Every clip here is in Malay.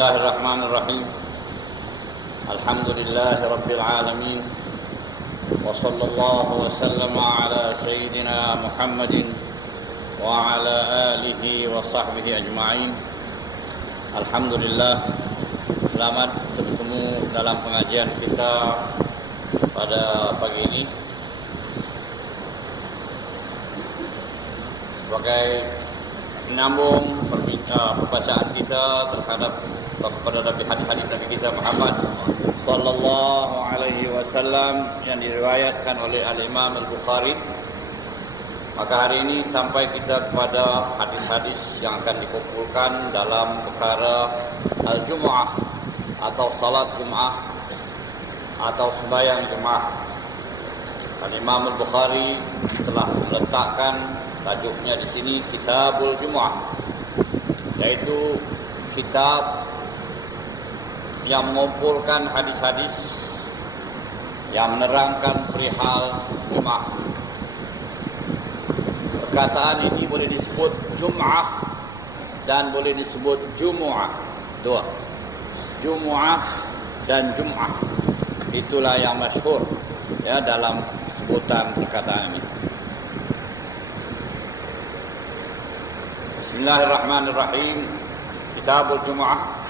Bismillahirrahmanirrahim. Alhamdulillahi rabbil alamin. Wa sallallahu wa sallama ala sayyidina Muhammadin wa ala alihi wa sahbihi ajma'in. Alhamdulillah, selamat bertemu dalam pengajian kita pada pagi ini. Sebagai menyambung pembacaan kita terhadap kepada hadis Nabi kita Muhammad sallallahu alaihi wasallam yang diriwayatkan oleh Al-Imam Al-Bukhari, maka hari ini sampai kita kepada hadis-hadis yang akan dikumpulkan dalam perkara Al-Jumu'ah atau salat Jum'ah atau sembahyang Jum'ah. Al-Imam Al-Bukhari telah meletakkan tajuknya di sini Kitabul Jumu'ah, yaitu kitab yang mengumpulkan hadis-hadis yang menerangkan perihal Jum'ah. Perkataan ini boleh disebut Jum'ah dan boleh disebut Jumu'ah. Dua, Jumu'ah dan Jum'ah. Itulah yang masyhur ya dalam sebutan perkataan ini. Bismillahirrahmanirrahim. Kitabul Jumu'ah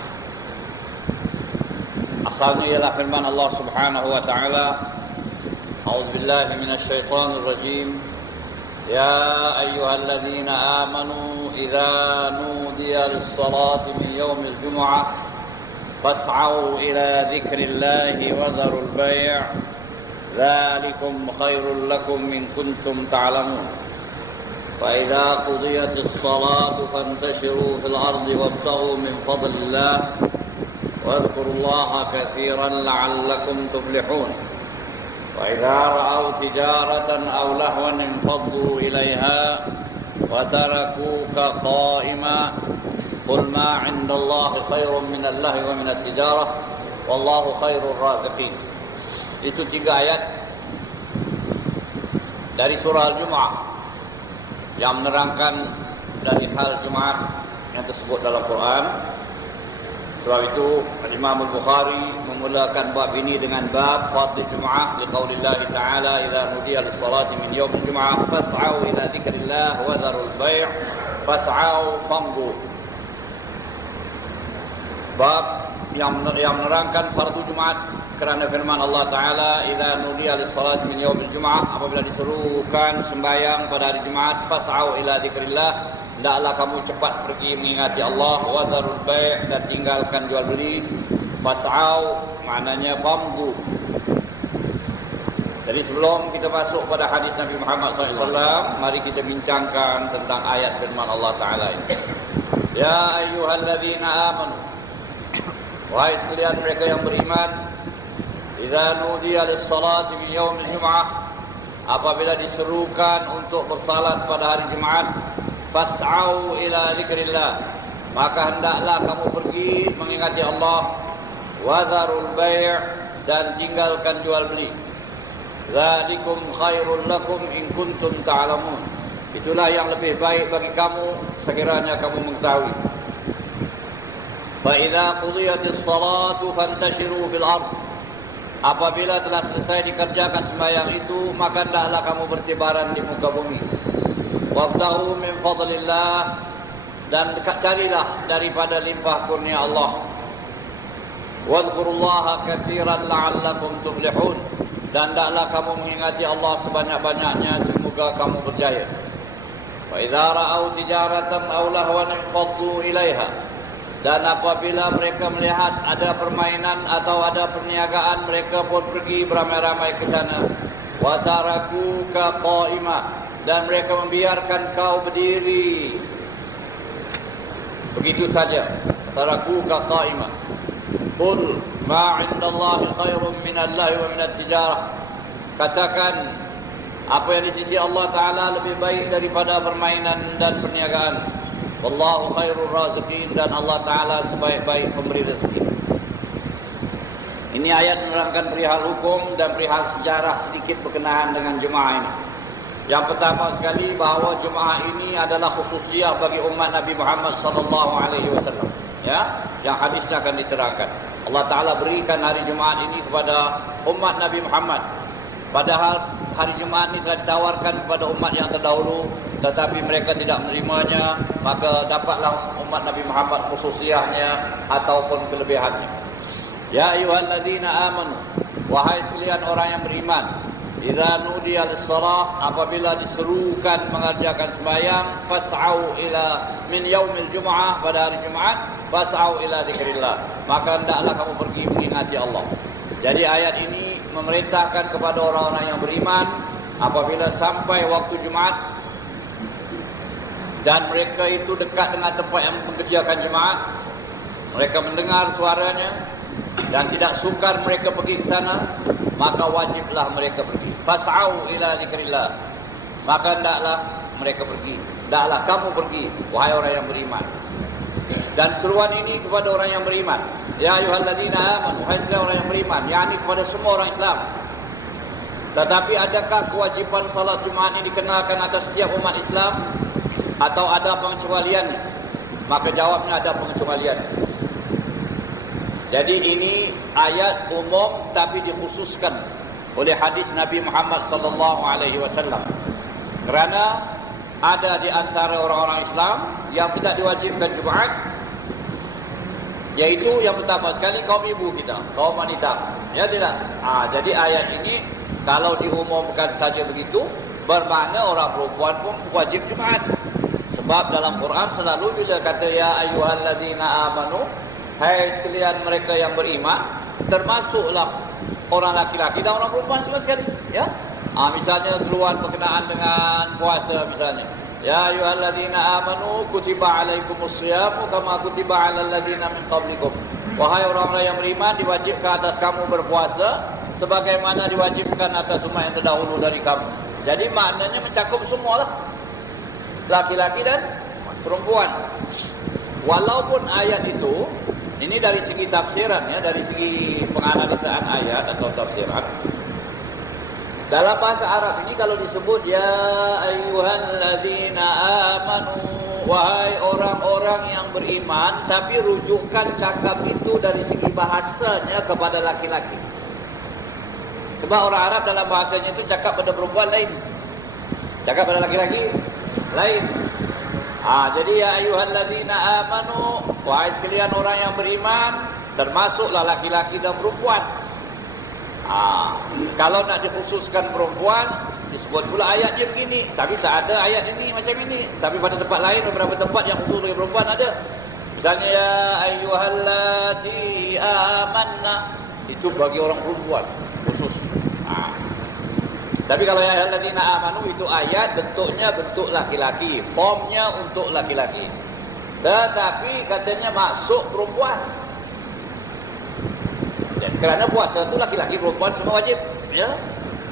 asalnya ialah firman Allah Subhanahu wa taala, A'udzubillahi minasyaitonir rajim. Ya ayyuhalladzina amanu idza nudiya lis-salati min yaumil jumu'ah fas'au ila dzikrillahi wa dharul bai'. Dzalikum khairul lakum in kuntum ta'lamun. فإذا قضيت الصلاة فانتشروا في الأرض وابتغوا من فضل الله واذكروا الله كثيرا لعلكم تفلحون. وإذا رأوا تجارة أو لهوا انفضوا إليها وتركوك قائما قل ما عند الله خير من اللهو ومن التجارة والله خير الرازقين. Itu 3 ayat dari surah Al-Jumu'ah yang menerangkan dari hal Jumat yang tersebut dalam Quran. Sebab itu Imam Al-Bukhari memulakan bab ini dengan bab fardhu Jum'ah liqaulillahi ta'ala idza nudiya lis-salati min yaumil jum'ah fas'au ila dzikrillah wa dharul bai' fas'au famdu. Bab yang menerangkan fardu Jumat kerana firman Allah Ta'ala idza nudiya lis-salati min yaumil jum'ah, apabila diserukan sembahyang pada hari Jumat, fas'au ila dzikrillah, hendaklah kamu cepat pergi mengingati Allah, wa dharul bai', dan tinggalkan jual beli. Fas'au maknanya famdu. Jadi sebelum kita masuk pada hadis Nabi Muhammad SAW, mari kita bincangkan tentang ayat firman Allah Ta'ala ini. Ya ayyuhalladzina amanu, wahai sekalian mereka yang beriman, idza nudiya lis-salati min yaumil jum'ah, apabila diserukan untuk bersalat pada hari Jumat, fas'au ila dzikrillah, maka hendaklah kamu pergi mengingati Allah, wa dharul bai', dan tinggalkan jual beli. Dzalikum khairul lakum in kuntum ta'lamun, itulah yang lebih baik bagi kamu sekiranya kamu mengetahui. Fa idza qudiyatis salatu fantashiru fil ardh, apabila telah selesai dikerjakan sembahyang itu, maka hendaklah kamu bertebaran di muka bumi. Wabtaghu min fadlillah, dan carilah daripada limpah kurnia Allah. Wadhkurullaha katsiran la'allakum tuflihun, dan hendaklah kamu mengingati Allah sebanyak-banyaknya semoga kamu berjaya. Wa idza ra'au tijaratan aw lahwan infaddu ilaiha, dan apabila mereka melihat ada permainan atau ada perniagaan, mereka pun pergi beramai-ramai ke sana. Wa tarakuka qa'ima, dan mereka membiarkan kau berdiri begitu saja. Tarakuka qa'ima. Qul ma 'indallahi khairum minallahi wa minat tijarah, katakan apa yang di sisi Allah Ta'ala lebih baik daripada permainan dan perniagaan. Wallahu khairur raziqin, dan Allah Ta'ala sebaik-baik pemberi rezeki. Ini ayat menerangkan perihal hukum dan perihal sejarah sedikit berkenaan dengan Jum'ah ini. Yang pertama sekali, bahawa Jum'ah ini adalah khususiyah bagi umat Nabi Muhammad sallallahu alaihi wasallam. Ya, yang hadisnya akan diterangkan. Allah Ta'ala berikan hari Jumaat ini kepada umat Nabi Muhammad. Padahal hari Jumaat ini telah ditawarkan kepada umat yang terdahulu, tetapi mereka tidak menerimanya, maka dapatlah umat Nabi Muhammad khususiyahnya ataupun kelebihannya. Ya ayyuhalladzina amanu, wahai sekalian orang yang beriman, idza nudiya lis-shalah, apabila diserukan mengerjakan sembahyang, fas'au ila min yaumil jumu'ah, pada hari Jumaat, fas'au ila dzikrillah, maka hendaklah kamu pergi mengingati Allah. Jadi ayat ini memerintahkan kepada orang-orang yang beriman, apabila sampai waktu Jumaat dan mereka itu dekat dengan tempat yang mengerjakan Jumaat, mereka mendengar suaranya dan tidak sukar mereka pergi ke sana, maka wajiblah mereka pergi. Fas'au ila dzikrillah, maka hendaklah mereka pergi, hendaklah kamu pergi, wahai orang yang beriman. Dan seruan ini kepada orang yang beriman, ya ayyuhalladzina amanu, wahai orang yang beriman, yakni kepada semua orang Islam. Tetapi adakah kewajiban salat Jumaat ini dikenakan atas setiap umat Islam atau ada pengecualiannya? Maka jawabnya ada pengecualiannya. Jadi ini ayat umum tapi dikhususkan oleh hadis Nabi Muhammad sallallahu alaihi wasallam. Kerana ada di antara orang-orang Islam yang tidak diwajibkan Jumaat, yaitu yang pertama sekali kaum ibu kita, kaum wanita. Ya tidak? Jadi ayat ini kalau diumumkan saja begitu, bermakna orang perempuan pun wajib Jumaat. Sebab dalam Quran selalu bila kata ya ayyuhalladzina amanu, hai sekalian mereka yang beriman, termasuklah orang laki-laki dan orang perempuan semua sekali. Ya, misalnya seruan berkenaan dengan puasa misalnya. Ya ayyuhalladzina amanu kutiba alaikumusyiyamu kama kutiba alal ladzina min qablikum. Wahai orang-orang yang beriman, diwajibkan atas kamu berpuasa sebagaimana diwajibkan atas umat yang terdahulu dari kamu. Jadi maknanya mencakup semualah, laki-laki dan perempuan. Walaupun ayat itu, ini dari segi tafsiran ya, dari segi penganalisaan ayat atau tafsiran. Dalam bahasa Arab ini kalau disebut ya ayyuhalladzina amanu, wahai orang-orang yang beriman, tapi rujukan cakap itu dari segi bahasanya kepada laki-laki. Sebab orang Arab dalam bahasanya itu cakap pada perempuan lain, cakap pada laki-laki lain. Jadi ya ayyuhalladzina amanu, wahai sekalian orang yang beriman, termasuklah laki-laki dan perempuan. Kalau nak dikhususkan perempuan, disebut pula ayatnya begini, tapi tak ada ayat ini macam ini. Tapi pada tempat lain, beberapa tempat yang khusus bagi perempuan ada. Misalnya ya ayyuhallati amanna, itu bagi orang perempuan khusus. Tapi kalau ya ayyuhalladzina amanu itu ayat bentuknya bentuk laki-laki, formnya untuk laki-laki. Tetapi katanya masuk perempuan. Kerana puasa itu laki-laki perempuan semua wajib, ya.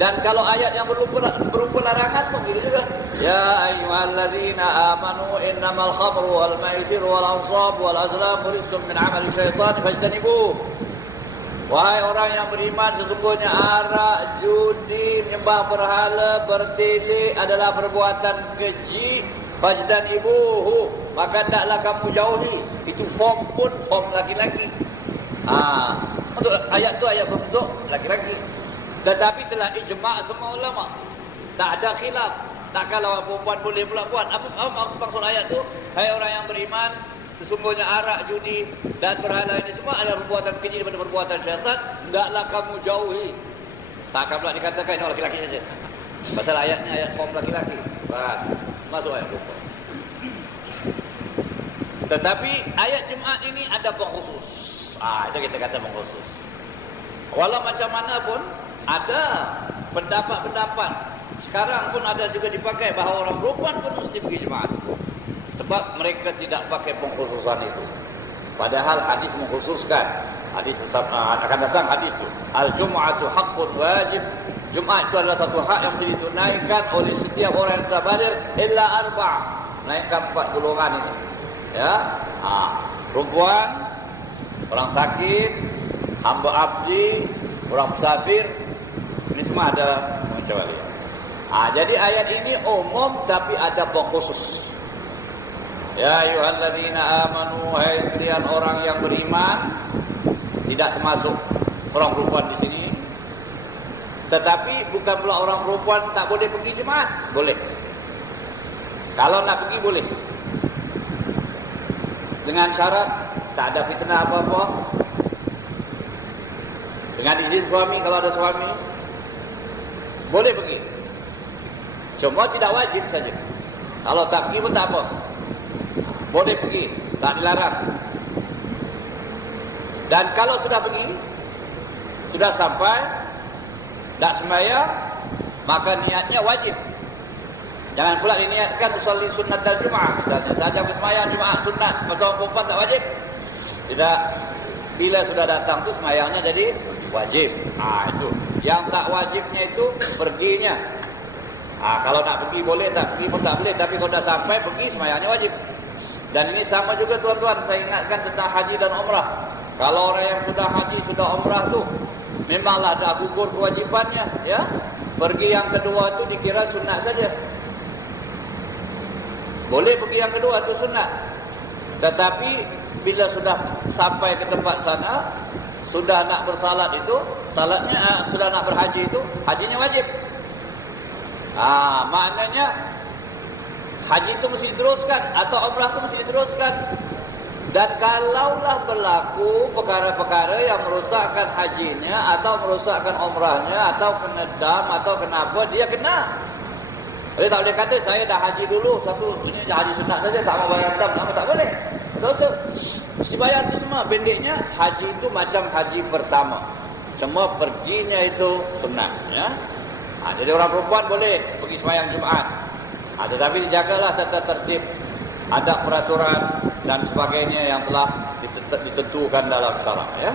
Dan kalau ayat yang berupa larangan pun begitu juga. Ya ayyuhalladzina amanu innamal khamru wal maisir wal ansab wal azlam rijsun min amali syaitan fajtanibuh. Wahai orang yang beriman, sesungguhnya arak, judi, menyembah berhala, bertilik adalah perbuatan keji, fajtanibuhu, maka hendaklah kamu jauhi. Itu form pun form laki-laki. Untuk ayat tu ayat berbentuk laki-laki. Tetapi telah ijma' semua ulama, tak ada khilaf. Tak kalau perempuan boleh pula buat. Apa maksud ayat tu? Hai orang yang beriman, sesungguhnya arak, judi dan berhala ini semua adalah perbuatan keji daripada perbuatan syaitan, hendaklah kamu jauhi. Takkan pula dikatakan ini laki-laki saja. Pasal ayatnya ayat form laki-laki. Masuk ayat perempuan. Tetapi ayat Jumaat ini ada pengkhusus. Itu kita kata mengkhusus. Walau macam mana pun ada pendapat-pendapat. Sekarang pun ada juga dipakai bahawa orang perempuan pun mesti pergi Jumaat. Sebab mereka tidak pakai pengkhususan itu. Padahal hadis mengkhususkan. Hadis akan datang hadis itu. Al-Jum'atu haqqun wajib. Jumaat itu adalah satu hak yang mesti ditunaikan oleh setiap orang yang sudah baligh illa arba'. Naikkan 4 golongan ini. Ya. Perempuan, orang sakit, hamba abdi, orang musafir, ini semua ada mengecuali. Jadi ayat ini umum tapi ada pengkhusus. Ya ayyuhalladzina amanu, hai sekalian orang yang beriman, tidak termasuk orang perempuan di sini. Tetapi bukan pula orang perempuan tak boleh pergi Jumaat, boleh. Kalau nak pergi boleh. Dengan syarat tak ada fitnah apa-apa. Dengan izin suami, kalau ada suami boleh pergi. Cuma tidak wajib saja. Kalau tak pergi pun tak apa. Boleh pergi, tak dilarang. Dan kalau sudah pergi, sudah sampai, tak sembahyang, maka niatnya wajib. Jangan pula diniatkan usolli sunnat dan Jumaat misalnya. Saja sembahyang Jumaat sunat, maka perempuan tak wajib. Tidak. Bila sudah datang tu sembahyangnya jadi wajib. Itu. Yang tak wajibnya itu perginya. Kalau nak pergi boleh, tak pergi pun tak boleh. Tapi kalau dah sampai pergi sembahyangnya wajib. Dan ini sama juga tuan-tuan, saya ingatkan tentang haji dan umrah. Kalau orang yang sudah haji, sudah umrah tu memanglah dah gugur kewajibannya, ya. Pergi yang kedua tu dikira sunat saja. Boleh pergi yang kedua tu sunat. Tetapi bila sudah sampai ke tempat sana, sudah nak bersalat itu, salatnya sudah nak berhaji itu, hajinya wajib. Maknanya haji itu mesti diteruskan atau umrah itu mesti diteruskan. Dan kalaulah berlaku perkara-perkara yang merosakkan hajinya atau merosakkan umrahnya atau kena dam atau kenapa, dia kena. Jadi tak boleh kata saya dah haji dulu, satu ini haji sunat saja, tak mau bayar dam, tak boleh. Dosa. Mesti bayar itu semua. Pendeknya haji itu macam haji pertama. Cuma perginya itu sunat, ya. Jadi orang perempuan boleh pergi sembahyang Jumaat. Tetapi dijagalah tata tertib, ada peraturan dan sebagainya yang telah ditentukan dalam syara, ya.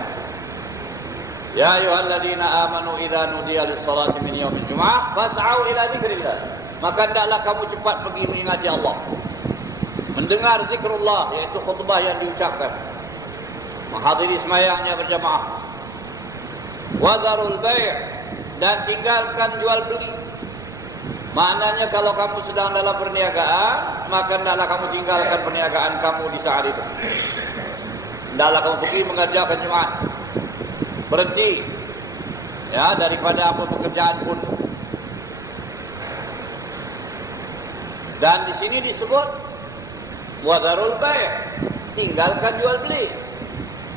Ya ayyuhalladzina amanu idza nudiya lis-salati min yaumil jumu'ah fas'au ila dzikrillah. Maka hendaklah kamu cepat pergi mengingati Allah. Mendengar zikrullah, iaitu khutbah yang diucapkan. Menghadiri sembahyangnya berjamaah. Wa dzarul bai', dan tinggalkan jual beli. Maknanya kalau kamu sedang dalam perniagaan, maka hendaklah kamu tinggalkan perniagaan kamu di saat itu. Hendaklah kamu pergi mengerjakan Jumaat. Berhenti, ya, daripada apa pekerjaan pun. Dan di sini disebut wadharul bai', tinggalkan jual beli.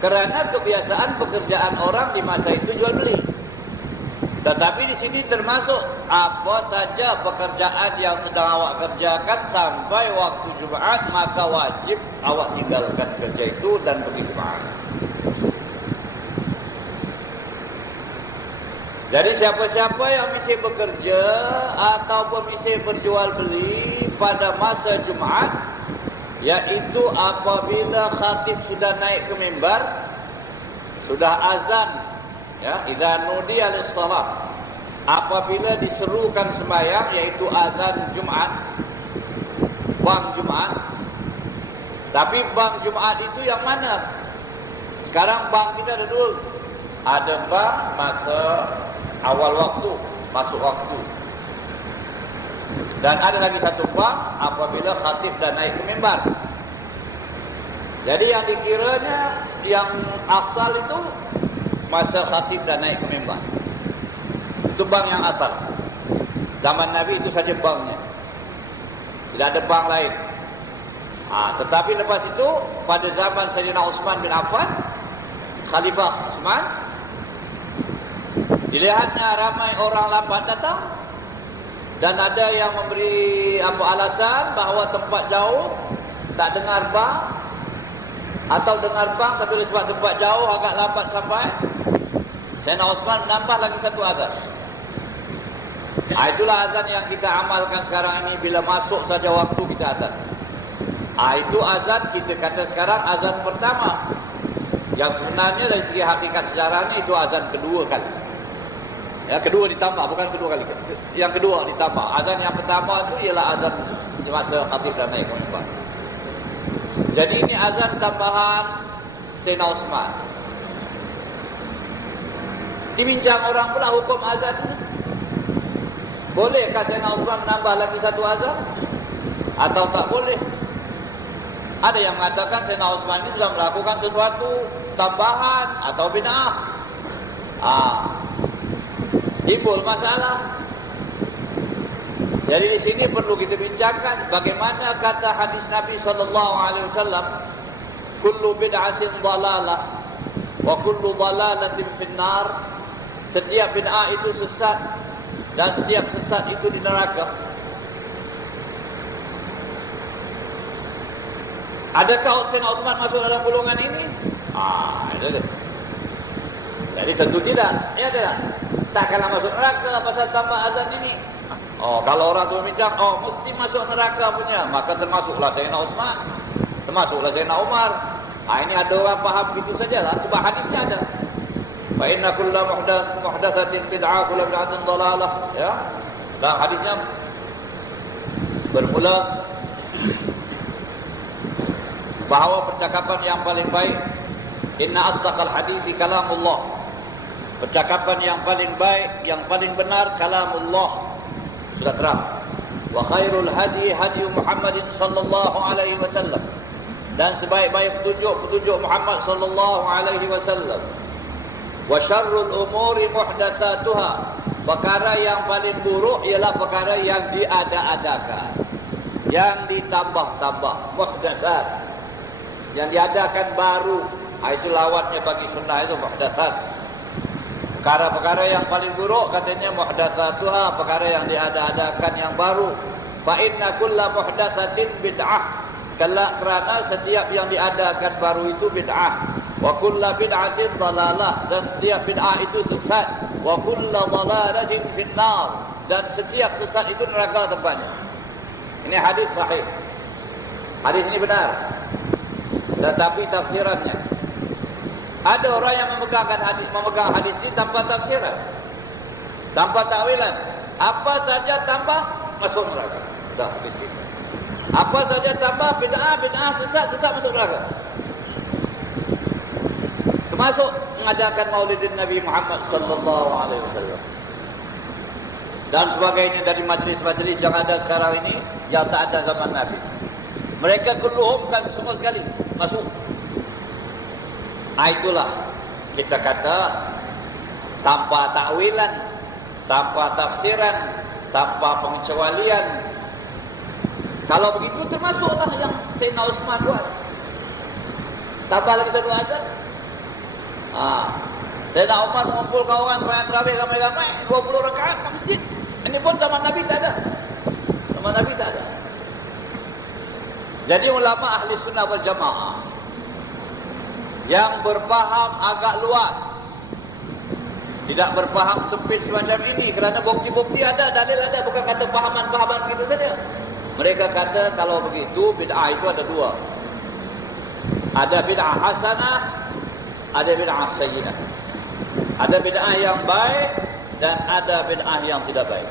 Kerana kebiasaan pekerjaan orang di masa itu jual beli. Tetapi di sini termasuk apa saja pekerjaan yang sedang awak kerjakan sampai waktu Jumaat, maka wajib awak tinggalkan kerja itu dan pergi Jumaat. Jadi siapa-siapa yang mesti bekerja ataupun mesti berjual beli pada masa Jumaat, yaitu apabila khatib sudah naik ke mimbar, sudah azan, ya, idza nudiya lis-shalah, apabila diserukan sembahyang, yaitu azan Jumaat, bang Jumaat. Tapi bang Jumaat itu yang mana? Sekarang bang kita ada dua. Ada bang masa awal waktu, masuk waktu. Dan ada lagi satu bang apabila khatib dah naik ke mimbar. Jadi yang dikiranya yang asal itu masa khatib dah naik ke mimbar. Itu bang yang asal. Zaman Nabi itu saja bangnya. Tidak ada bang lain. Tetapi lepas itu pada zaman Sayyidina Utsman bin Affan, Khalifah Utsman, dilihatnya ramai orang lambat datang dan ada yang memberi alasan bahawa tempat jauh tak dengar bang, atau dengar bang tapi sebab tempat jauh agak lambat sampai. Sayyidina Utsman menambah lagi satu azan. Itulah azan yang kita amalkan sekarang ini. Bila masuk saja waktu kita azan. Itu azan kita kata sekarang azan pertama. Yang sebenarnya dari segi hakikat sejarahnya itu azan kedua kali. Ya, kedua ditambah, bukan kedua kali. Yang kedua ditambah. Azan yang pertama itu ialah azan di masa khatib dah naik ke mimbar. Jadi ini azan tambahan Sayyidina Utsman. Dibincang orang pula hukum azan. Bolehkah Sayyidina Utsman menambah lagi satu azan? Atau tak boleh? Ada yang mengatakan Sayyidina Utsman ini sudah melakukan sesuatu tambahan atau bid'ah. Timbul masalah. Jadi di sini perlu kita bincangkan bagaimana kata hadis Nabi sallallahu alaihi wasallam, kullu bid'atin dhalalah wa kullu dhalalatin finnar. Setiap bid'ah itu sesat dan setiap sesat itu di neraka. Adakah Sayyidina Utsman masuk dalam golongan ini? Itu dia. Jadi tentu tidak. Ya tidak. Takkanlah masuk neraka pasal tambah azan ini. Kalau orang tu bincang, mesti masuk neraka punya, maka termasuklah Sayyidina Utsman, termasuklah Sayyidina Umar. Ini ada orang faham gitu sajalah, sebab hadisnya ada. Fa inna kulla muhdatsatin bid'ah, kulla bid'atin dhalalah, ya. Dan hadisnya bermula bahawa percakapan yang paling baik, inna asdaqal hadithi kalamullah. Percakapan yang paling baik, yang paling benar kalamullah. Sudah terang. Wa khairul hadi hadi Muhammadin sallallahu alaihi wasallam. Dan sebaik-baik petunjuk Muhammad sallallahu alaihi wasallam. Wa syarrul umuri muhdatsatuha. Perkara yang paling buruk ialah perkara yang diada-adakan, yang ditambah-tambah, muhdatsat. Yang diadakan baru. Itu lawatnya bagi sunnah itu muhdatsat. Perkara-perkara yang paling buruk katanya muhdatsatuha, perkara yang diada-adakan yang baru. Fa inna kulla muhdatsatin bid'ah. Kerana setiap yang diadakan baru itu bid'ah. Wa kulla bid'atin dhalalah, dan setiap bid'ah itu sesat. Wa kulla dhalalatin finnar, dan setiap sesat itu neraka tempatnya. Ini hadis sahih. Hadis ini benar. Tetapi tafsirannya, ada orang yang memegang hadis ini tanpa tafsiran, tanpa takwilan. Apa saja tambah masuk neraka. Dah di sini. Apa saja tambah bid'ah sesat masuk neraka. Termasuk mengadakan Maulidin Nabi Muhammad sallallahu alaihi wasallam dan sebagainya dari majlis-majlis yang ada sekarang ini yang tak ada zaman Nabi. Mereka kulluhum kan semua sekali masuk. Itulah kita kata tanpa takwilan, tanpa tafsiran, tanpa pengecualian. Kalau begitu termasuklah yang Sayyidina Utsman buat. Tambah lagi satu azan. Sayyidina Umar mengumpulkan orang sembahyang tarawih ramai-ramai 20 rakaat ke masjid. Ini pun zaman Nabi tak ada. Zaman Nabi tak ada. Jadi ulama ahli sunnah wal jamaah yang berfaham agak luas, tidak berfaham sempit semacam ini, kerana bukti-bukti ada, dalil ada, bukan kata pahaman-pahaman gitu saja. Mereka kata kalau begitu bid'ah itu ada dua. Ada bid'ah hasanah, ada bid'ah sayyi'ah. Ada bid'ah yang baik dan ada bid'ah yang tidak baik.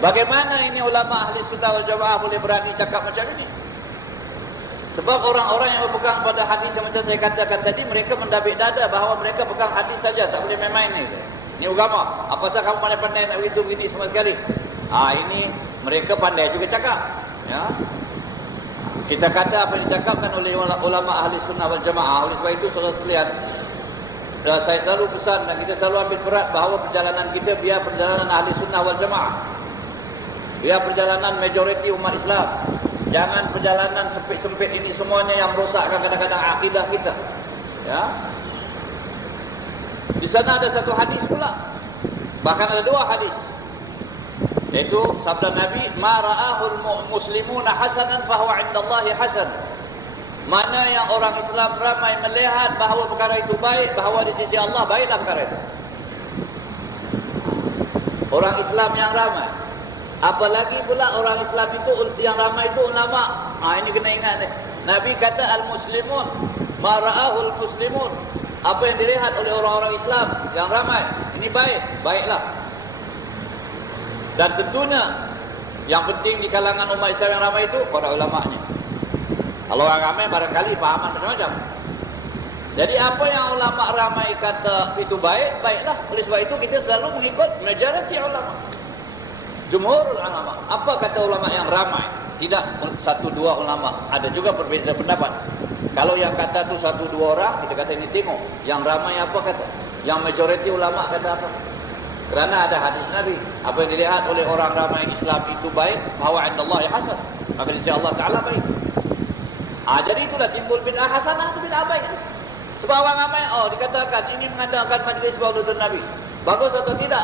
Bagaimana ini ulama ahli sunnah wal jamaah boleh berani cakap macam ini? Sebab orang-orang yang berpegang pada hadis yang macam saya katakan tadi, mereka mendabik dada bahawa mereka pegang hadis saja, tak boleh main-main ni. Ini agama. Apa sah kamu pandai-pandai nak begitu begini semua sekali? Ini mereka pandai juga cakap. Ya. Kita kata apa yang dicakapkan oleh ulama ahli sunnah wal jamaah. Oleh sebab itu saudara sekalian, saya selalu pesan dan kita selalu ambil berat bahawa perjalanan kita biar perjalanan ahli sunnah wal jamaah, biar perjalanan majoriti umat Islam. Jangan perjalanan sempit-sempit ini semuanya yang merosakkan kadang-kadang akidah kita. Ya. Di sana ada satu hadis pula. Bahkan ada dua hadis. Yaitu sabda Nabi, "Ma ra'ahul muslimuna hasanan fahuwa 'indallahi hasan." Mana yang orang Islam ramai melihat bahawa perkara itu baik, bahawa di sisi Allah baiklah perkara itu. Orang Islam yang ramai. Apalagi pula orang Islam itu yang ramai itu ulama. Ini kena ingat ni. Nabi kata al-muslimun ma ra'ahul muslimun. Apa yang dilihat oleh orang-orang Islam yang ramai, ini baik, baiklah. Dan tentunya yang penting di kalangan umat Islam yang ramai itu para ulama'nya. Kalau orang ramai barangkali fahaman macam-macam. Jadi apa yang ulama ramai kata itu baik, baiklah. Oleh sebab itu kita selalu mengikut majoriti ulama. Jumhurul ulama. Apa kata ulama yang ramai? tidak satu dua ulama, ada juga perbezaan pendapat. Kalau yang kata tu satu dua orang, kita kata ini tengok. Yang ramai apa kata? Yang majoriti ulama kata apa? Kerana ada hadis Nabi, apa yang dilihat oleh orang ramai Islam itu baik, bahwa indallahi hasan, maka di sisi Allah Taala baik. Jadi itulah timbul bid'ah hasanah atau bid'ah baik. Sebab orang ramai, dikatakan ini mengadakan majlis maulid Nabi, bagus atau tidak?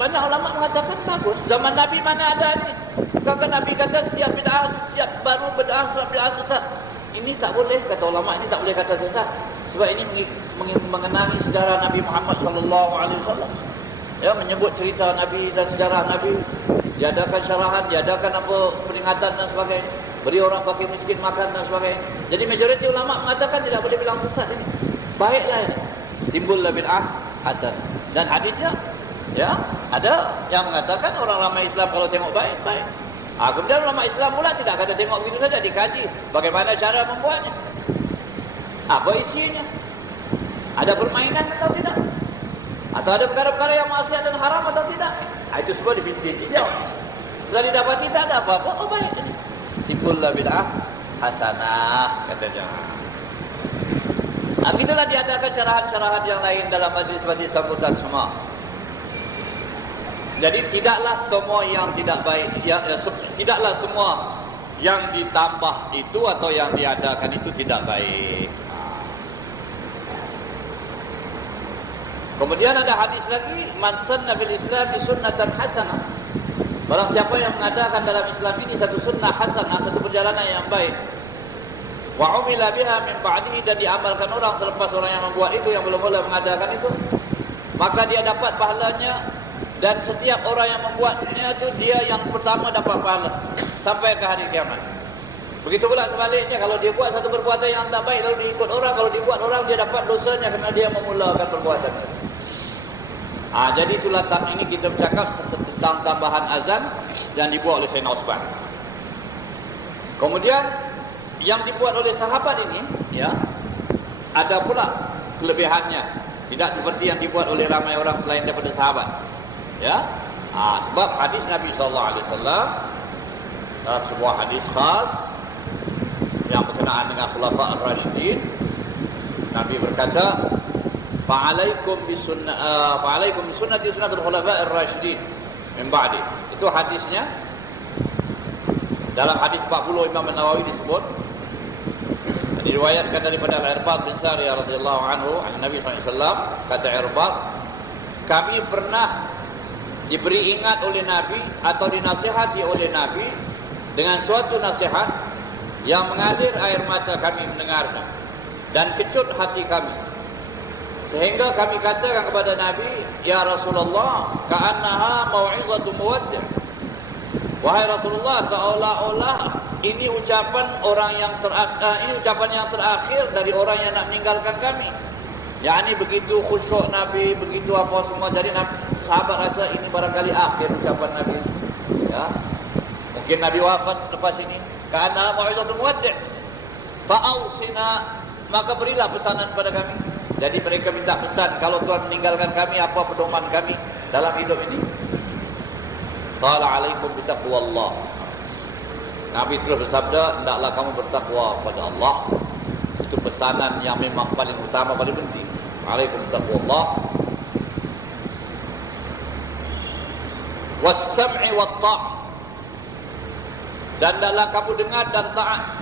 Banyak ulama mengatakan bagus. Zaman Nabi mana ada ni? Kalau Nabi kata setiap bid'ah, setiap baru bid'ah, setiap bid'ah sesat. Ini tak boleh, kata ulama, ini tak boleh kata sesat. Sebab ini mengenangi sejarah Nabi Muhammad SAW. Ya, menyebut cerita Nabi dan sejarah Nabi. Diadakan syarahan, diadakan apa peringatan dan sebagainya. Beri orang fakir miskin makan dan sebagainya. Jadi majoriti ulama mengatakan tidak boleh bilang sesat ini. Baiklah ini. Timbullah bid'ah hasan. Dan hadisnya, ya, ada yang mengatakan orang ramai Islam kalau tengok baik, baik. Kemudian ulama Islam pula tidak kata tengok begitu saja, dikaji bagaimana cara membuatnya, apa isinya, ada permainan atau tidak, atau ada perkara-perkara yang maksiat dan haram atau tidak. Itu semua ditinjau. Setelah didapati tidak ada apa-apa, baik ini. Timbullah bid'ah hasanah, katanya. Itulah diadakan carahan-carahan yang lain dalam majlis-majlis sambutan semua. Jadi tidaklah semua yang tidak baik, tidaklah semua yang ditambah itu atau yang diadakan itu tidak baik. Kemudian ada hadis lagi, man sanna fil Islam sunnatan hasanah. Barang siapa yang mengadakan dalam Islam ini satu sunnah hasanah, satu perjalanan yang baik, wa umila biha min ba'dihi, dan diamalkan orang selepas orang yang membuat itu, yang mula-mula mengadakan itu, maka dia dapat pahalanya. Dan setiap orang yang membuatnya itu dia yang pertama dapat pahala sampai ke hari kiamat. Begitu pula sebaliknya, kalau dia buat satu perbuatan yang tak baik lalu diikut orang, kalau dibuat orang dia dapat dosanya kerana dia memulakan perbuatan itu. Jadi itulah ini kita bercakap tentang tambahan azan yang dibuat oleh Sayyidina Utsman. Kemudian yang dibuat oleh sahabat ini, ya, ada pula kelebihannya. Tidak seperti yang dibuat oleh ramai orang selain daripada sahabat. Ya, sebab hadis Nabi SAW dalam sebuah hadis khas yang berkenaan dengan Khulafa' ar-Rasyidin, Nabi berkata, fa'alaikum bisunnati sunnatul Khulafa' ar-Rasyidin min ba'di. Itu hadisnya dalam hadis 40 Imam An-Nawawi disebut, diriwayatkan daripada Al-Irbad bin Sariyah radhiyallahu anhu, Nabi SAW kata Irbad, kami pernah diberi ingat oleh Nabi atau dinasihati oleh Nabi dengan suatu nasihat yang mengalir air mata kami mendengarnya dan kecut hati kami, sehingga kami katakan kepada Nabi, ya Rasulullah, ka'annaha mau'izatu muwaddi'. Wahai Rasulullah, seolah-olah ini ucapan yang terakhir dari orang yang nak meninggalkan kami. yakni begitu khusyuk Nabi, begitu apa semua. Jadi sahabat rasa ini barangkali akhir ucapan Nabi. Ya, mungkin Nabi wafat lepas ini. Karena mau'izatul muwaddi', fa'ausina, maka berilah pesanan pada kami. Jadi mereka minta pesan, kalau Tuhan meninggalkan kami, apa pedoman kami dalam hidup ini? Qala alaikum bitaqwallah. Nabi terus bersabda, hendaklah kamu bertakwa kepada Allah. Itu pesanan yang memang paling utama, paling penting. Alaikum bitaqwallah. Was-sam'i wat-ta'. Dan hendaklah kamu dengar dan taat,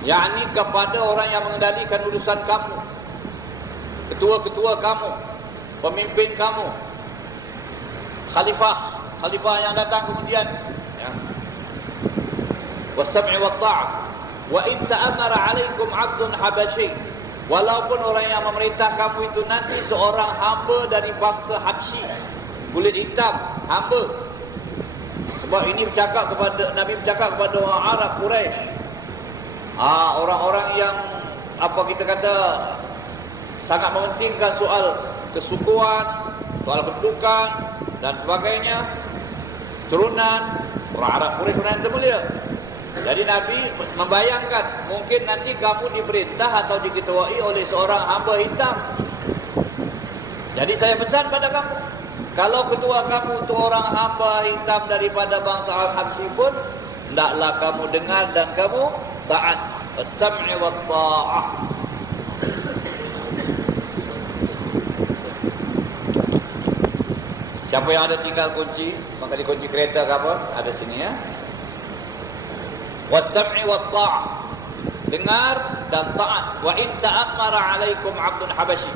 yakni kepada orang yang mengendalikan urusan kamu, ketua-ketua kamu, pemimpin kamu, khalifah yang datang kemudian, ya. Was-sam'i wat-ta'ah. Wa in ta'amara 'alaikum 'abdun habasyi, walaupun orang yang memerintah kamu itu nanti seorang hamba dari bangsa Habsyi, kulit hitam, hamba. Sebab ini Nabi bercakap kepada orang Arab Quraisy, orang-orang yang apa kita kata sangat mementingkan soal kesukuan, soal kedudukan dan sebagainya, turunan orang Arab Quraisy, orang yang termulia. Jadi Nabi membayangkan mungkin nanti kamu diperintah atau diketuai oleh seorang hamba hitam. Jadi saya pesan pada kamu, Kalau ketua kamu itu orang hamba hitam daripada bangsa Al-Habsyi pun, hendaklah kamu dengar dan kamu taat. As-sam'i wa ta'ah. Siapa yang ada tinggal kunci, maka dikunci kereta ke apa? Ada sini ya. Was-sam'i wa ta'ah. Dengar dan taat. Wa in ta'ammara 'alaikum 'abdun habasyi.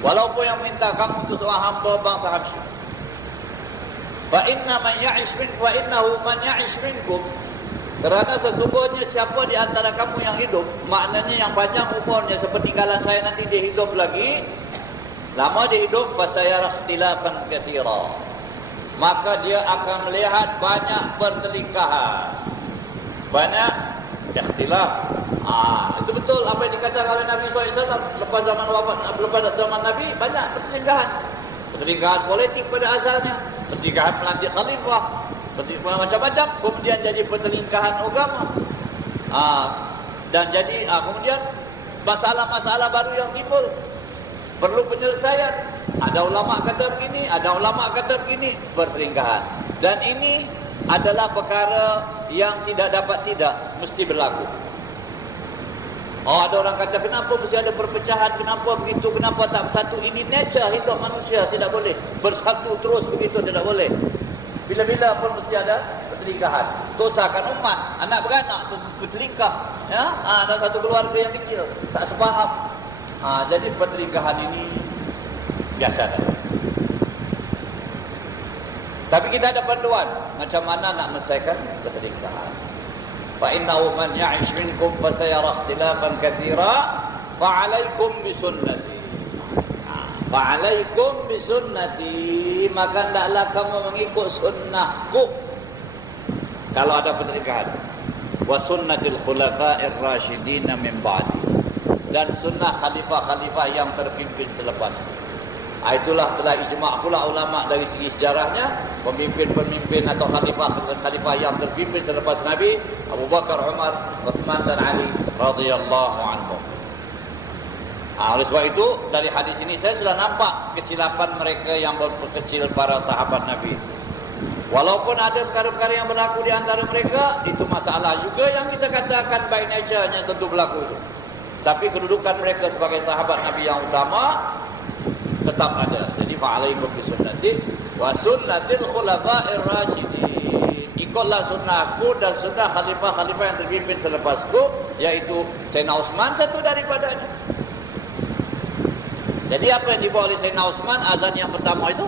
Walaupun yang minta kamu itu seorang hamba bangsa Habsyi. Fa inna man ya'ish minkum wa innahu man ya'ish minkum. Kerana sesungguhnya siapa di antara kamu yang hidup, maknanya yang panjang umurnya sepeninggalan saya nanti dia hidup lagi, lama dia hidup, fasayara ikhtilafan katsira. Maka dia akan melihat banyak pertelingkahan. Banyak ikhtilaf. Itu betul apa yang dikatakan oleh Nabi SAW. Lepas zaman wafat, lepas zaman Nabi, banyak pertelingkahan. Pertelingkahan politik pada asalnya, pertelingkahan melantik khalifah, pertelingkahan macam-macam. Kemudian jadi pertelingkahan agama. Dan jadi kemudian masalah-masalah baru yang timbul perlu penyelesaian. Ada ulama kata begini, ada ulama kata begini, perselingkahan. Dan ini adalah perkara yang tidak dapat tidak mesti berlaku. Ada orang kata kenapa mesti ada perpecahan, kenapa begitu, kenapa tak bersatu. Ini nature hidup manusia, tidak boleh bersatu terus begitu, tidak boleh. Bila-bila pun mesti ada perselingkahan. Dosakan umat, anak beranak berselingkah, ya, dalam satu keluarga yang kecil tak sepaham. Jadi perselingkahan ini biasa. Tapi kita ada panduan macam mana nak menyelesaikan perselingkahan. Fa innahu man ya'ish minkum fa sayara ikhtilafan katsira fa 'alaikum bi sunnati. Fa 'alaikum bi sunnati, maka hendaklah kamu mengikut sunnahku kalau ada perselingkahan. Wa sunnatil khulafa'ir rasyidin min ba'di, dan sunnah khalifah-khalifah yang terpimpin selepasku. Itulah telah ijma' pula ulama dari segi sejarahnya, pemimpin-pemimpin atau khalifah yang terpimpin selepas Nabi, Abu Bakar, Umar, Uthman dan Ali radhiyallahu anhum. Oleh sebab itu dari hadis ini saya sudah nampak kesilapan mereka yang berkecil para sahabat Nabi. Walaupun ada perkara-perkara yang berlaku di antara mereka, itu masalah juga yang kita katakan by nature-nya tentu berlaku itu. Tapi kedudukan mereka sebagai sahabat Nabi yang utama tetap ada. Jadi fa'alaikum bi sunnati wa sunnatil khulafa'ir rasyidin. Ikutlah sunnahku dan sunnah khalifah-khalifah yang terpimpin selepasku, yaitu Sayyidina Utsman satu daripadanya. Jadi apa yang dibawa oleh Sayyidina Utsman, azan yang pertama itu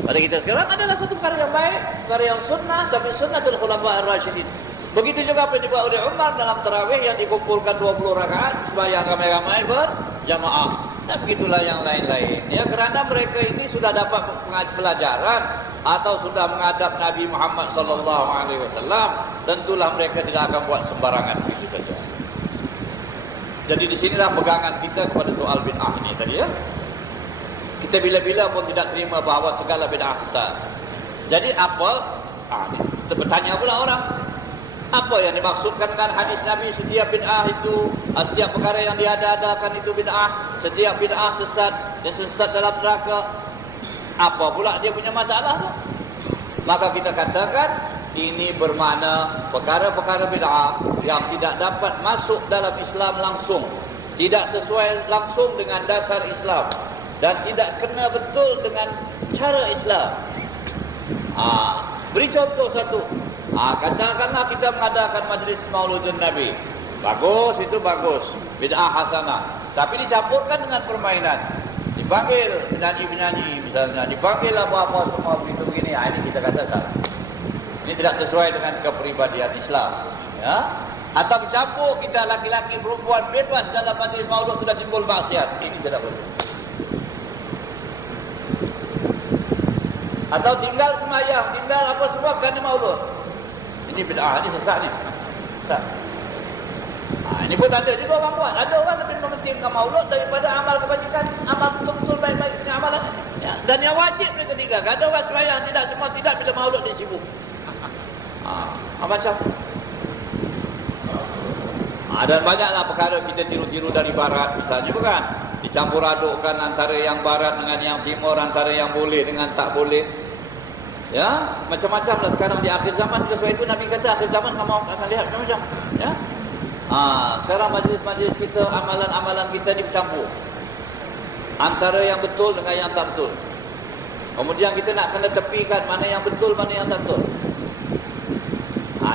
pada kita sekarang adalah satu perkara yang baik, perkara yang sunnah, tapi sunnatul khulafa'ir rasyidin. Begitu juga apa yang dibuat oleh Umar dalam tarawih yang dikumpulkan 20 rakaat sembahyang ramai-ramai berjamaah. Dan begitulah yang lain-lain. Ya, kerana mereka ini sudah dapat pelajaran atau sudah menghadap Nabi Muhammad SAW, tentulah mereka tidak akan buat sembarangan begitu saja. Jadi di sinilah pegangan kita kepada soal bid'ah ini tadi ya. Kita bila-bila pun tidak terima bahawa segala bid'ah sesat. Jadi apa? Kita bertanya pula orang, apa yang dimaksudkan dengan hadis Nabi setiap bid'ah itu, setiap perkara yang diada-adakan itu bid'ah, setiap bid'ah sesat dan sesat dalam neraka. Apa pula dia punya masalah tu? Maka kita katakan ini bermakna perkara-perkara bid'ah yang tidak dapat masuk dalam Islam langsung, tidak sesuai langsung dengan dasar Islam dan tidak kena betul dengan cara Islam. Beri contoh satu. Katakanlah kita mengadakan majlis Mauludun Nabi. Bagus, itu bagus. Bid'ah hasanah. Tapi dicampurkan dengan permainan. Dipanggil penyanyi-penyanyi misalnya, dipanggil apa-apa semua begitu begini. Ini kita kata salah. Ini tidak sesuai dengan kepribadian Islam. Ya? Atau bercampur kita laki-laki perempuan bebas dalam majlis Maulud, sudah timbul maksiat. Ini tidak boleh. Atau tinggal semayang, tinggal apa semua kerana Maulud. Ini bid'ah, ini sesat ni. Sesat. Ini pun ada juga orang buat. Ada orang lebih mementingkan Maulud daripada amal kebajikan, amal betul-betul baik-baik punya amalan. Ya. Dan yang wajib mereka tinggalkan. Ada orang semayang, tidak semua tidak bila Maulud dia sibuk. Macam. Dan banyaklah perkara kita tiru-tiru dari barat misalnya, bukan? dicampur adukkan antara yang barat dengan yang timur, antara yang boleh dengan tak boleh. Ya, macam-macam lah sekarang di akhir zaman. Sebab itu Nabi kata akhir zaman kamu akan lihat macam-macam. Ya. Sekarang majlis-majlis kita, amalan-amalan kita ni bercampur antara yang betul dengan yang tak betul. Kemudian kita nak kena tepikan mana yang betul, mana yang tak betul.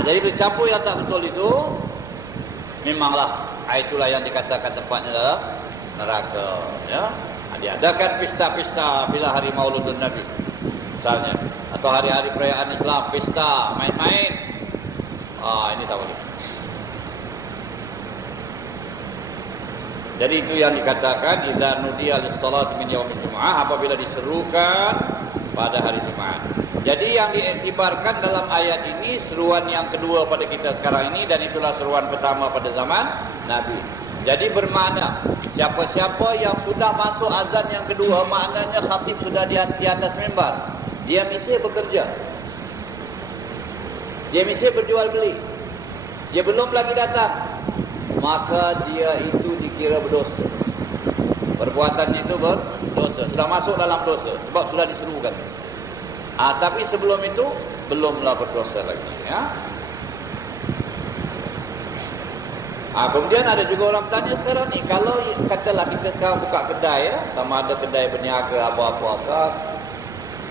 Jadi bercampur yang tak betul itu memanglah itulah yang dikatakan tempatnya dalam neraka. Ya. Diadakan pesta-pesta bila hari Mauludun Nabi misalnya, atau hari-hari perayaan Islam, pesta, main-main. Ini tak boleh. Jadi itu yang dikatakan idza nudiya lis-salati min yaumil jumu'ah, apabila diserukan pada hari Jumaat. Jadi yang diiktibarkan dalam ayat ini seruan yang kedua pada kita sekarang ini, dan itulah seruan pertama pada zaman Nabi. Jadi bermakna siapa-siapa yang sudah masuk azan yang kedua, maknanya khatib sudah di atas mimbar, dia mesti bekerja, dia mesti berjual beli, dia belum lagi datang, maka dia itu dikira berdosa. Perbuatannya itu berdosa, sudah masuk dalam dosa sebab sudah diserukan. Tapi sebelum itu belumlah berdosa lagi. Ya. Kemudian ada juga orang tanya sekarang ni, kalau katalah kita sekarang buka kedai, ya, sama ada kedai berniaga apa-apa,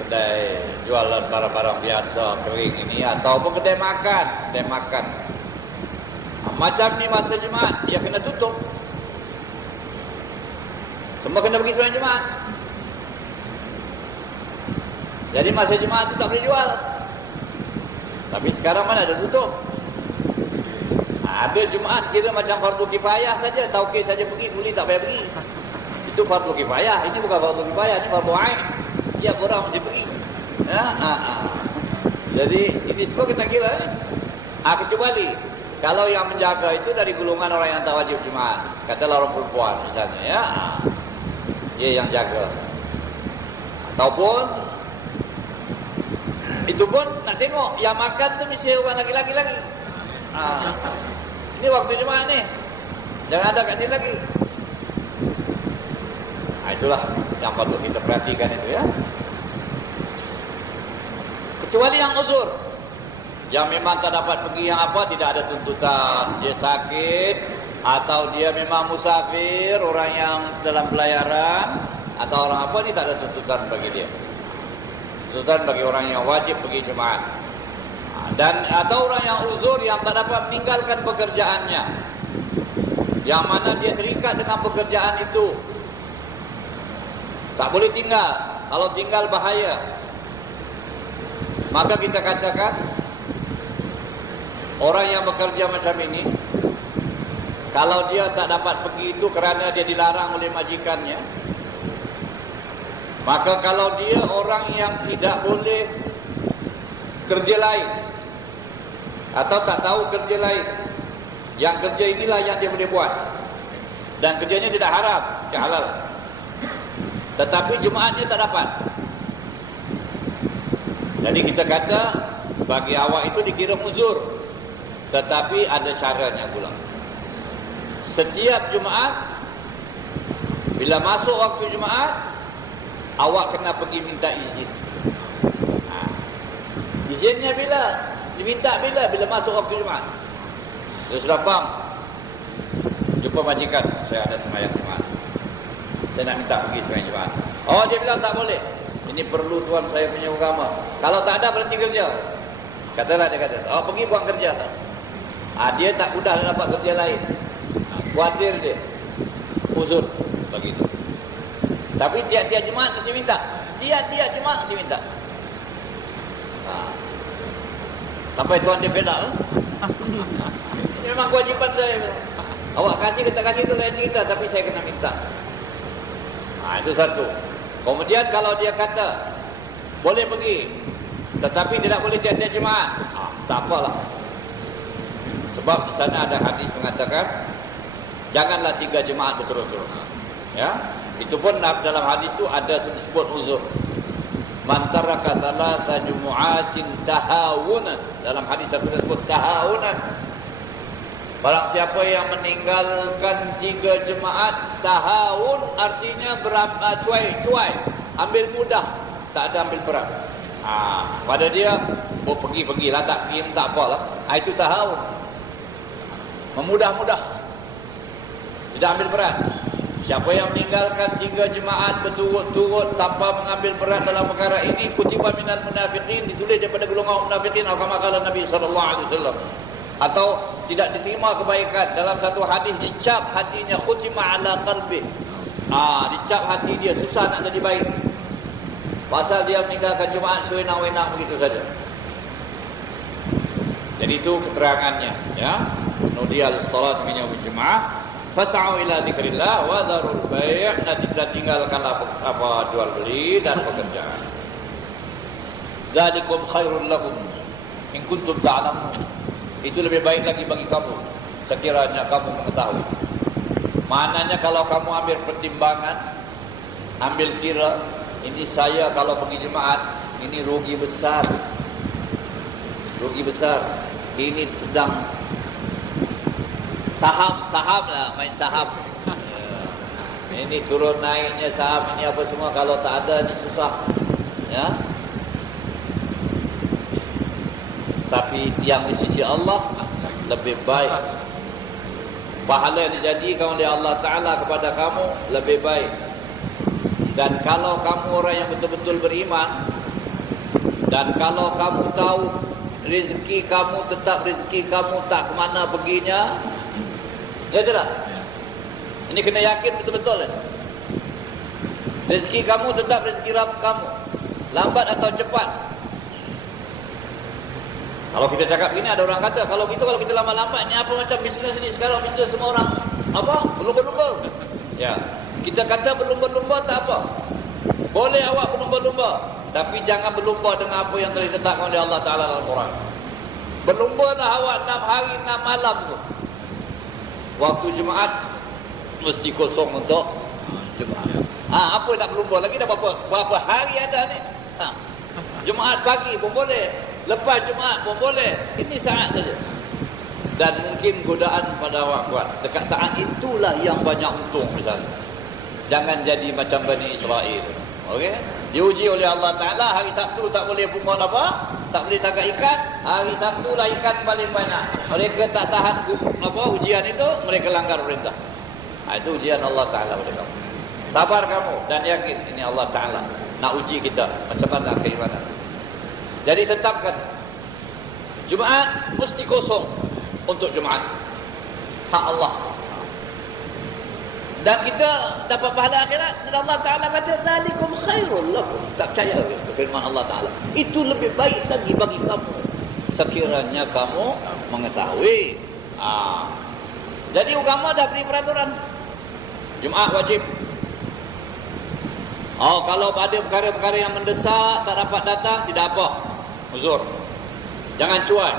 kedai jualan barang-barang biasa kering ini, ataupun kedai makan. Macam ni masa Jumaat dia kena tutup. Semua kena pergi sembahyang Jumaat. Jadi masa Jumaat tu tak boleh jual. Tapi sekarang mana ada tutup? Ada Jumaat kira macam fardu kifayah saja, taukid saja pergi, boleh tak payah pergi. Itu fardu kifayah, ini bukan fardu kifayah, ini fardu ain. Setiap orang mesti pergi. Ya, Jadi ini semua kena kira. Kecuali kalau yang menjaga itu dari golongan orang yang tak wajib Jumaat, katalah orang perempuan misalnya, ya, dia yang jaga. Ataupun itu pun nak tengok yang makan tu mesti orang laki-laki lagi. Ini waktu Jumaat ni, jangan ada kat sini lagi. Itulah yang patut kita perhatikan itu, ya. Kecuali yang uzur, yang memang tak dapat pergi, yang apa, tidak ada tuntutan, dia sakit, atau dia memang musafir, orang yang dalam pelayaran, atau orang apa, ni tak ada tuntutan bagi dia. Tuntutan bagi orang yang wajib pergi Jumaat. Dan atau orang yang uzur, yang tak dapat meninggalkan pekerjaannya, yang mana dia terikat dengan pekerjaan itu, tak boleh tinggal. Kalau tinggal bahaya, maka kita katakan orang yang bekerja macam ini, kalau dia tak dapat pergi itu kerana dia dilarang oleh majikannya, maka kalau dia orang yang tidak boleh kerja lain atau tak tahu kerja lain, yang kerja inilah yang dia boleh buat, dan kerjanya tidak haram, halal, tetapi Jumaatnya tak dapat. Jadi kita kata bagi awak itu dikira uzur, tetapi ada caranya pula. Setiap Jumaat, bila masuk waktu Jumaat, awak kena pergi minta izin. Izinnya bila? Diminta bila? Bila masuk waktu Jumaat. Dia sudah faham, jumpa majikan, saya ada sembahyang Jumaat, saya nak minta pergi sembahyang Jumaat. Oh, dia bilang tak boleh, ini perlu tuan saya punya agama. Kalau tak ada, berhenti kerja. Katalah dia kata, oh pergi buang kerja. Dia tak mudah dapat kerja lain. Khawatir dia, uzur begitu. Tapi tiap-tiap Jumaat mesti minta. Tiap-tiap Jumaat mesti minta. Sampai tuan dia fed up. Ini memang kewajipan saya. Awak kasih ke tak kasih itu lain cerita, tapi saya kena minta. Itu satu. Kemudian kalau dia kata boleh pergi, tetapi tidak boleh tiap-tiap Jumaat, tak apalah. Sebab di sana ada hadis mengatakan janganlah 3 Jumaat berturut-turut. Ya, itu pun dalam hadis itu ada disebut uzur. Man taraka thalatha jumu'atin tahawunan, dalam hadis itu disebut tahawunan. Barang siapa yang meninggalkan 3 jemaat tahawun, artinya cuai, ambil mudah, tak ada ambil berat. Pada dia, pergilah, tak pergi tak apalah. Itu tahawun, memudah-mudah, tidak ambil berat. Siapa yang meninggalkan 3 jemaat berturut-turut tanpa mengambil berat dalam perkara ini, kutiba minal munafiqin, ditulis daripada golongan munafiqin, atau kama kala Nabi SAW. Atau tidak diterima kebaikan. Dalam satu hadis dicap hatinya, khutima ala qalbi. Dicap hati dia, susah nak jadi baik. Pasal dia meninggalkan jemaat sewenang-wenang begitu saja. Jadi itu keterangannya, ya. Nudiyal salat min yaumil jemaah. Fas'au ila dzikrillah wa dzarul bai', nanti kita tinggalkanlah apa jual beli dan pekerjaan. Dzalikum khairul lakum in kuntum ta'lamun. Itu lebih baik lagi bagi kamu sekiranya kamu mengetahui. Maknanya kalau kamu ambil pertimbangan, ambil kira, ini saya kalau pergi jemaat ini rugi besar. Rugi besar. Ini sedang saham lah, main saham. Ini turun naiknya saham ini apa semua, kalau tak ada ni susah, ya. Tapi yang di sisi Allah lebih baik, pahala yang dijadikan oleh Allah Ta'ala kepada kamu lebih baik. Dan kalau kamu orang yang betul-betul beriman, dan kalau kamu tahu rezeki kamu tetap rezeki kamu, tak kemana perginya, ya tidak? Ini kena yakin betul-betul. Rezeki kamu tetap rezeki Rabb kamu, lambat atau cepat. Kalau kita cakap begini, ada orang kata, kalau kita lama-lambat ni apa macam bisnes ni sekarang, bisnes semua orang apa? Berlumba-lumba. Ya, kita kata berlumba-lumba tak apa. Boleh awak berlumba-lumba, tapi jangan berlumba dengan apa yang telah ditetapkan oleh Allah Ta'ala dalam Quran. Berlumbalah awak 6 hari 6 malam tu. Waktu Jumaat mesti kosong untuk Jumaat. Apa nak berlumba lagi, dah berapa hari ada ni? Jumaat pagi pun boleh, lepas Jumaat pun boleh. Ini saat saja. Dan mungkin godaan pada awak kuat. Dekat saat itulah yang banyak untung misalnya. Jangan jadi macam Bani Israel. Okey? Diuji oleh Allah Ta'ala, hari Sabtu tak boleh pungut apa? Tak boleh tangkap ikan. Hari Sabtu lah ikan paling banyak. Mereka tak tahan ujian itu, mereka langgar perintah. Itu ujian Allah Ta'ala pada kamu. Sabar kamu dan yakin ini Allah Ta'ala nak uji kita macam mana keimanan. Jadi tetapkan Jumaat mesti kosong untuk Jumaat, hak Allah. Dan kita dapat pahala akhirat. Dan Allah Ta'ala kata dzalikum khairul lakum. Tak percaya firman Allah Ta'ala, itu lebih baik lagi bagi kamu sekiranya kamu mengetahui. Jadi agama dah beri peraturan Jumaat wajib. Kalau ada perkara-perkara yang mendesak tak dapat datang, tidak apa, uzur. Jangan cuai.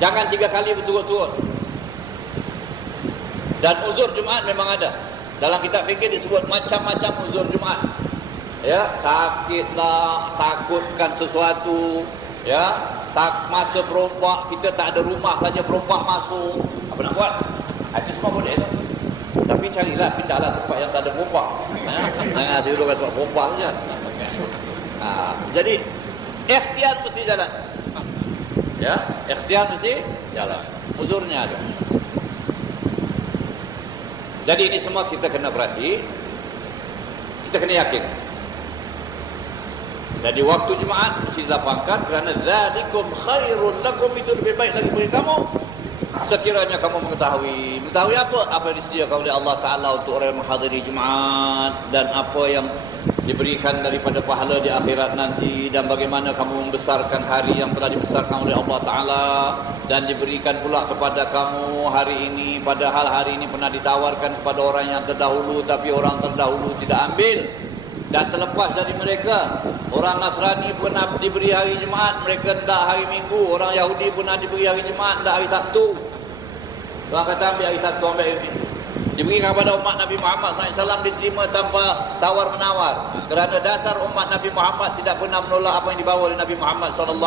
Jangan 3 kali berturut-turut. Dan uzur Jumaat memang ada. Dalam kitab fikir disebut macam-macam uzur Jumaat. Ya, sakitlah, takutkan sesuatu, ya, tak masa perompak, kita tak ada rumah saja perompak masuk. Apa nak buat? Itu semua boleh tu. Tapi carilah, pindahlah tempat yang tak ada perompak. Jangan asyik dulu kat tempat perompak saja. Jadi ikhtiar mesti jalan. Ya, ikhtiar mesti jalan. Uzurnya ada. Jadi ini semua kita kena perhati, kita kena yakin. Jadi waktu Jumaat mesti dilapangkan, kerana dzalikum khairul lakum, itu lebih baik lagi bagi kamu sekiranya kamu mengetahui apa yang disediakan oleh Allah Ta'ala untuk orang yang menghadiri Jumaat, dan apa yang diberikan daripada pahala di akhirat nanti, dan bagaimana kamu membesarkan hari yang telah dibesarkan oleh Allah Ta'ala, dan diberikan pula kepada kamu hari ini, padahal hari ini pernah ditawarkan kepada orang yang terdahulu, tapi orang terdahulu tidak ambil dan terlepas dari mereka. Orang Nasrani pernah diberi hari Jumaat, mereka tidak hari Minggu. Orang Yahudi pernah diberi hari Jumaat, tidak hari Sabtu. Orang kata ambil hari Sabtu, ambil hari Minggu. Diberikan kepada umat Nabi Muhammad SAW, diterima tanpa tawar-menawar. Kerana dasar umat Nabi Muhammad tidak pernah menolak apa yang dibawa oleh Nabi Muhammad SAW.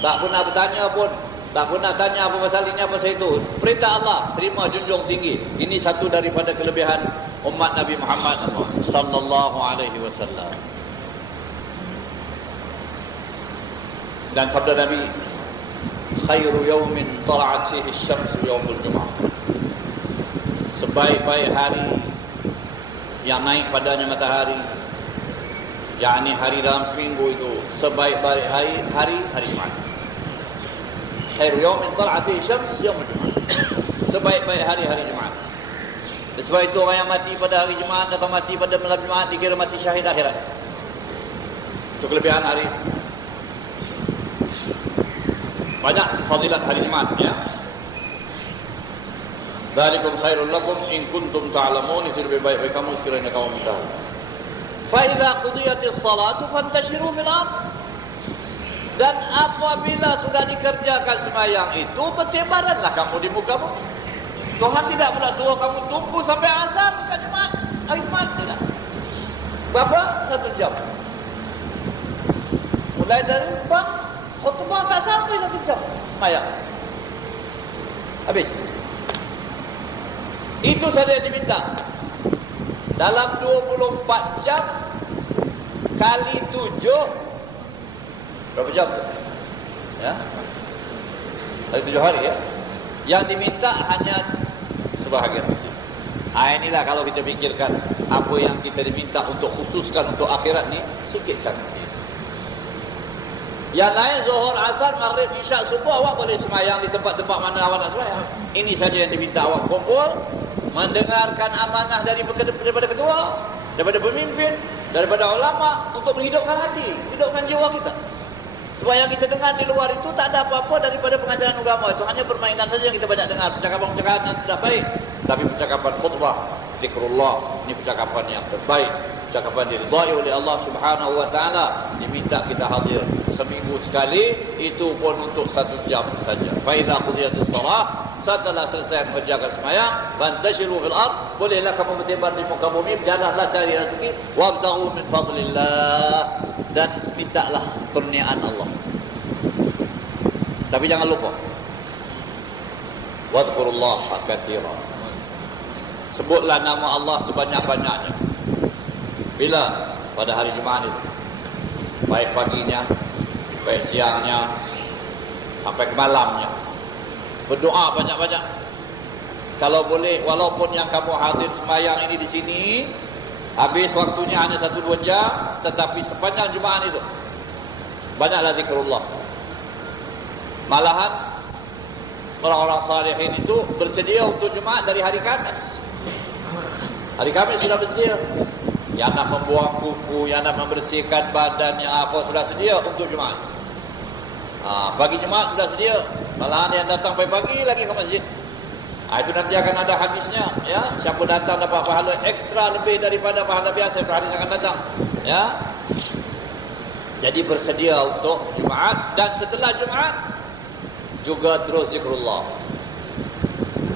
Tak pernah bertanya pun, Tak pernah tanya apa pasal ini, apa pasal itu. Perintah Allah, terima, junjung tinggi. Ini satu daripada kelebihan umat Nabi Muhammad sallallahu alaihi wasallam. Dan sabda Nabi, khairu yaumin tala'at fihi asy-syamsu yaumul jum'ah. Sebaik-baik hari yang naik padanya matahari, yakni hari dalam seminggu itu, sebaik-baik hari Jumaat. Khairu yaumin tala'at fihi asy-syams yaumul jum'ah. Sebaik-baik hari Jumaat. Sebab itu orang yang mati pada hari Jumaat atau mati pada malam Jumaat dikira mati syahid akhirat. Itu kelebihan hari. Banyak fadilat hari Jumaat, ya. Dzalikum khairul lakum in kuntum ta'lamun. Itu lebih baik bagi kamu sekiranya kamu tahu. Fa idza qudiyatis salatu fantashiru fil ardh. Dan apabila sudah dikerjakan sembahyang itu, bertebaranlah kamu di muka bumi. Tuhan tidak pula suruh kamu tunggu sampai asar bukan Jumaat, hari Jumaat, tidak. Berapa? 1 jam. Mulai dari khutbah tak sampai 1 jam sembahyang. Habis. Itu saja yang diminta. Dalam 24 jam kali 7, berapa jam? Ya. Kali 7 hari, ya. Yang diminta hanya sebahagian kecil. Inilah kalau kita pikirkan apa yang kita diminta untuk khususkan untuk akhirat ni, sikit sangat. Yang lain zuhur, asar, maghrib, isyak, subuh awak boleh semayang di tempat-tempat mana awak nak semayang. Ini saja yang diminta awak kumpul, mendengarkan amanah daripada ketua, daripada pemimpin, daripada ulama untuk menghidupkan hati, hidupkan jiwa kita. Sebab yang kita dengar di luar itu tak ada apa-apa daripada pengajaran agama. Itu hanya permainan saja yang kita banyak dengar, percakapan-percakapan yang tidak baik. Tapi percakapan khutbah, zikrullah, ini percakapan yang terbaik, percakapan diridhai oleh Allah Subhanahu wa taala. Diminta kita hadir seminggu sekali, itu pun untuk 1 jam saja. Fa idza qudiyatis shalah, setelah selesai mengerjakan sembahyang, fantashiru fil ard, bolehlah kamu bertebar di muka bumi, berjalanlah cari rezeki, wabtaghu min fadlillah, dan mintalah kurniaan Allah. Tapi jangan lupa, wadhkurullaha katsiran. Sebutlah nama Allah sebanyak-banyaknya. Bila? Pada hari Jumaat itu. Baik paginya, baik siangnya, sampai ke malamnya. Berdoa banyak-banyak. Kalau boleh, walaupun yang kamu hadir sembahyang ini di sini, habis waktunya hanya 1-2 jam, tetapi sepanjang Jumaat itu banyaklah zikrullah. Malahan orang-orang salihin itu bersedia untuk Jumaat dari hari Khamis. Hari Khamis sudah bersedia. Yang nak membuang kuku, yang nak membersihkan badan, yang apa sudah sedia untuk Jumaat. Pagi Jumaat sudah sedia. Malahan yang datang pagi-pagi lagi ke masjid. Itu nanti akan ada hadisnya, ya. Siapa datang dapat pahala ekstra lebih daripada pahala biasa pada hari yang akan datang, ya. Jadi bersedia untuk Jumaat, dan setelah Jumaat juga terus zikrullah.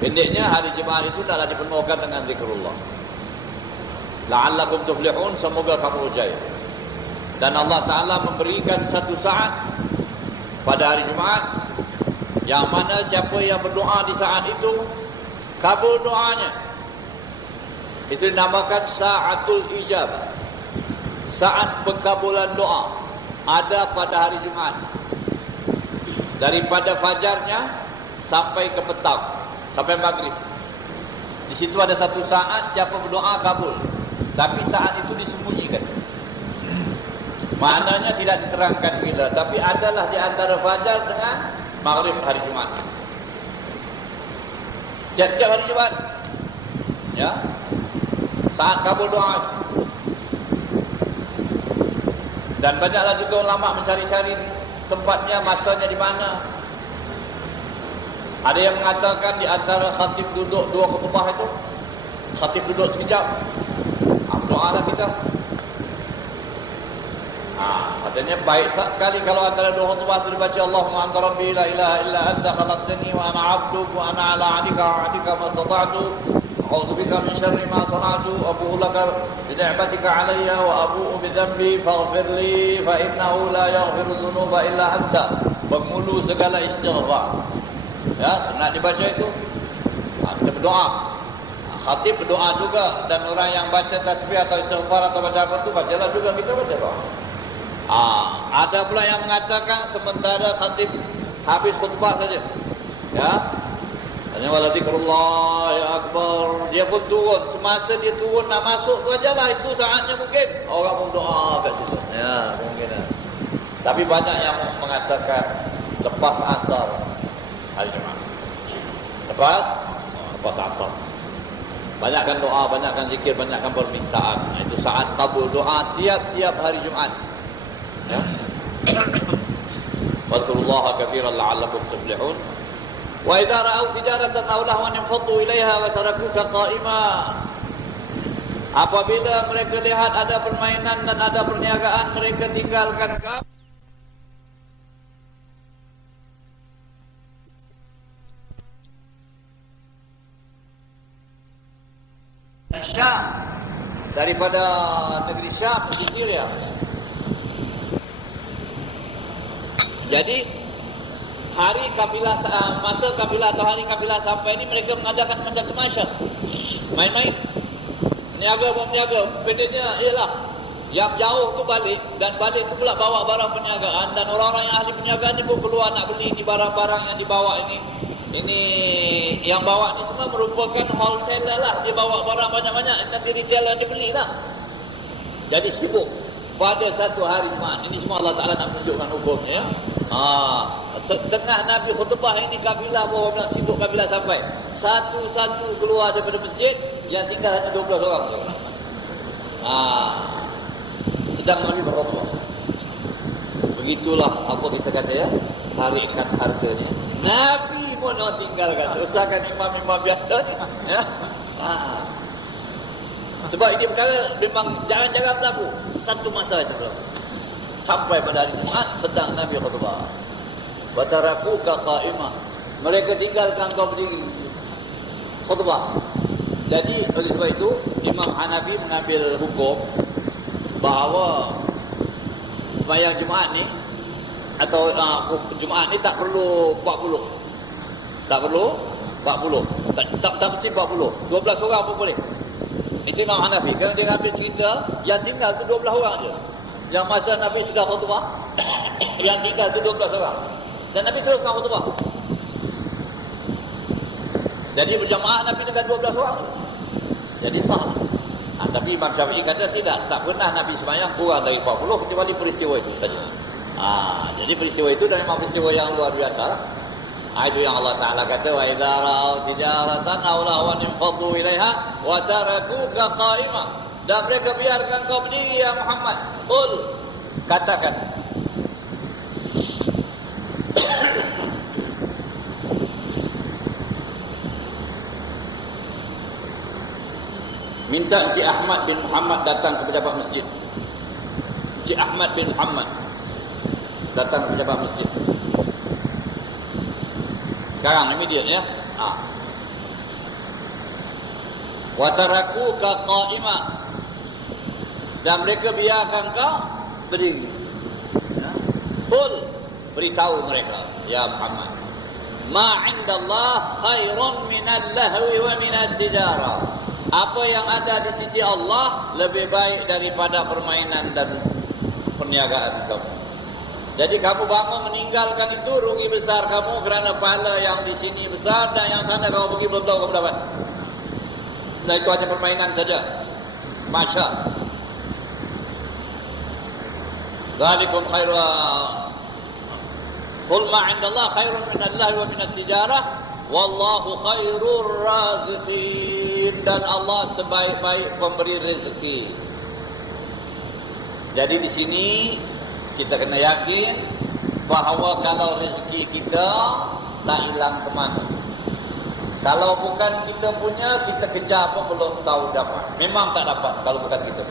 Pendeknya hari Jumaat itu adalah dipenuhkan dengan zikrullah. La'allakum tuflihun, semoga kamu berjaya. Dan Allah Ta'ala memberikan 1 saat pada hari Jumaat, yang mana siapa yang berdoa di saat itu kabul doanya. Itu dinamakan sa'atul ijabah, saat pengkabulan doa, ada pada hari Jumaat. Daripada fajarnya sampai ke petang, sampai maghrib. Di situ ada 1 saat siapa berdoa kabul. Tapi saat itu disembunyikan. Maknanya tidak diterangkan bila, tapi adalah di antara fajar dengan maghrib hari Jumaat. Tiap-tiap hari Jumaat, ya, saat kabul doa. Dan banyaklah juga ulama mencari-cari tempatnya, masanya di mana. Ada yang mengatakan di antara khatib duduk 2 khutbah itu, khatib duduk sekejap, doalah kita. Katanya baik sekali kalau antara 2 khutbah itu dibaca Allahumma anta rabbi la ilaha illa anta khalaqtani wa ana 'abduk wa ana 'ala 'ahdika ma stata'tu a'udzu bika min syarri ma sana'tu abu'u laka bi ni'matika 'alayya wa abu'u bi dhanbi faghfir li fa innahu la yaghfiru dhunuba illa anta. penghulu segala istighfar. Ya, sunat dibaca itu. Kita berdoa. Khatib berdoa juga, dan orang yang baca tasbih atau istighfar atau baca apa itu, bacalah juga kita baca doa. Ada pula yang mengatakan sementara khatib habis khutbah saja, ya, hanya wala zikrullah ya akbar, dia pun turun. Semasa dia turun nak masuk tu ajalah, itu saatnya mungkin orang pun doa kat situ, ya, kemungkinan. Tapi banyak yang mengatakan lepas asar hari Jumaat, lepas asar, banyakkan doa, banyakkan zikir, banyakkan permintaan. Itu saat kabul doa tiap-tiap hari Jumaat, ya. Wadkurullaha katsiran la'allakum tuflihun. Wa idza ra'aw tijaratan aw lahwan infaddu ilaiha wa tarakuka qa'ima. Apabila mereka lihat ada permainan dan ada perniagaan, mereka tinggalkan kamu. Syam, daripada negeri Syam, negeri Syria. Jadi hari kafilah, masa kafilah atau hari kafilah sampai ini, mereka mengadakan macam tamasya, main-main, meniaga. Bedanya ialah yang jauh tu balik, dan balik tu pula bawa barang perniagaan, dan orang-orang yang ahli perniagaan ni pun keluar nak beli ni barang-barang yang dibawa ini. Ini yang bawa ni semua merupakan wholesaler lah, dia bawa barang banyak-banyak, nanti retailer dia belilah. Jadi sibuk pada satu hari Jumaat. Ini semua Allah Ta'ala nak menunjukkan hukumnya, ya. Tengah Nabi khutbah ini, kafilah bawa bilang sibuk, kafilah sampai satu-satu keluar daripada masjid, yang tinggal hanya 12 orang. Sedang Nabi berkhutbah. Begitulah apa kita kata, ya, tarikat harganya. Nabi pun nak tinggalkan, usahakan imam-imam biasa, ya. Sebab ini perkara memang jarang-jarang berlaku. Satu masa itu berlaku. Sampai pada hari Jumaat sedang Nabi khutbah. Wa tarakuka qa'imah. Mereka tinggalkan kau berdiri khutbah. Jadi oleh sebab itu Imam Hanafi mengambil hukum bahawa sembahyang Jumaat ni atau Jumaat ni tak perlu 40. Tak perlu 40. Tak mesti 40. 12 orang pun boleh. Itu Imam Hanafi. Kerana dia ambil cerita yang tinggal tu 12 orang je. Yang masa Nabi sudah khutbah, yang tinggal tu 12 orang. Dan Nabi teruskan khutbah. Jadi berjamaah Nabi dengan 12 orang. Jadi sah. Tapi Imam Syafi'i kata tidak. Tak pernah Nabi sembahyang kurang dari 40 kecuali peristiwa itu saja. Jadi peristiwa itu dan memang peristiwa yang luar biasa. Itu yang Allah Ta'ala kata, wa idza ra'aw tijaratan aw lahwan infaddu ilaiha wa tarakuka qa'imah. Dan mereka biarkan kau berdiri, ya Muhammad. Qul, katakan. Minta Encik Ahmad bin Muhammad datang ke pejabat masjid. Encik Ahmad bin Muhammad datang ke pejabat masjid. Sekarang immediate, ya. Wa tarakuka qa'imah. Dan mereka biarkan kau berdiri. Qul, beritahu mereka, ya Muhammad, ma 'indallah khairun minal lahwi wa minat tijarah. Apa yang ada di sisi Allah lebih baik daripada permainan dan perniagaan kamu. Jadi kamu bangun meninggalkan itu, rugi besar kamu, kerana pahala yang di sini besar dan yang sana kamu pergi belum tahu kamu dapat. Nah, itu hanya permainan saja. Masya. Dzalikum khairu. Qul ma 'indallah khairun minallahi wa minat tijarah wallahu khairur raziqin. Dan Allah sebaik-baik pemberi rezeki. Jadi di sini kita kena yakin bahawa kalau rezeki kita tak hilang ke mana. Kalau bukan kita punya, kita kejar pun belum tahu dapat. Memang tak dapat kalau bukan kita.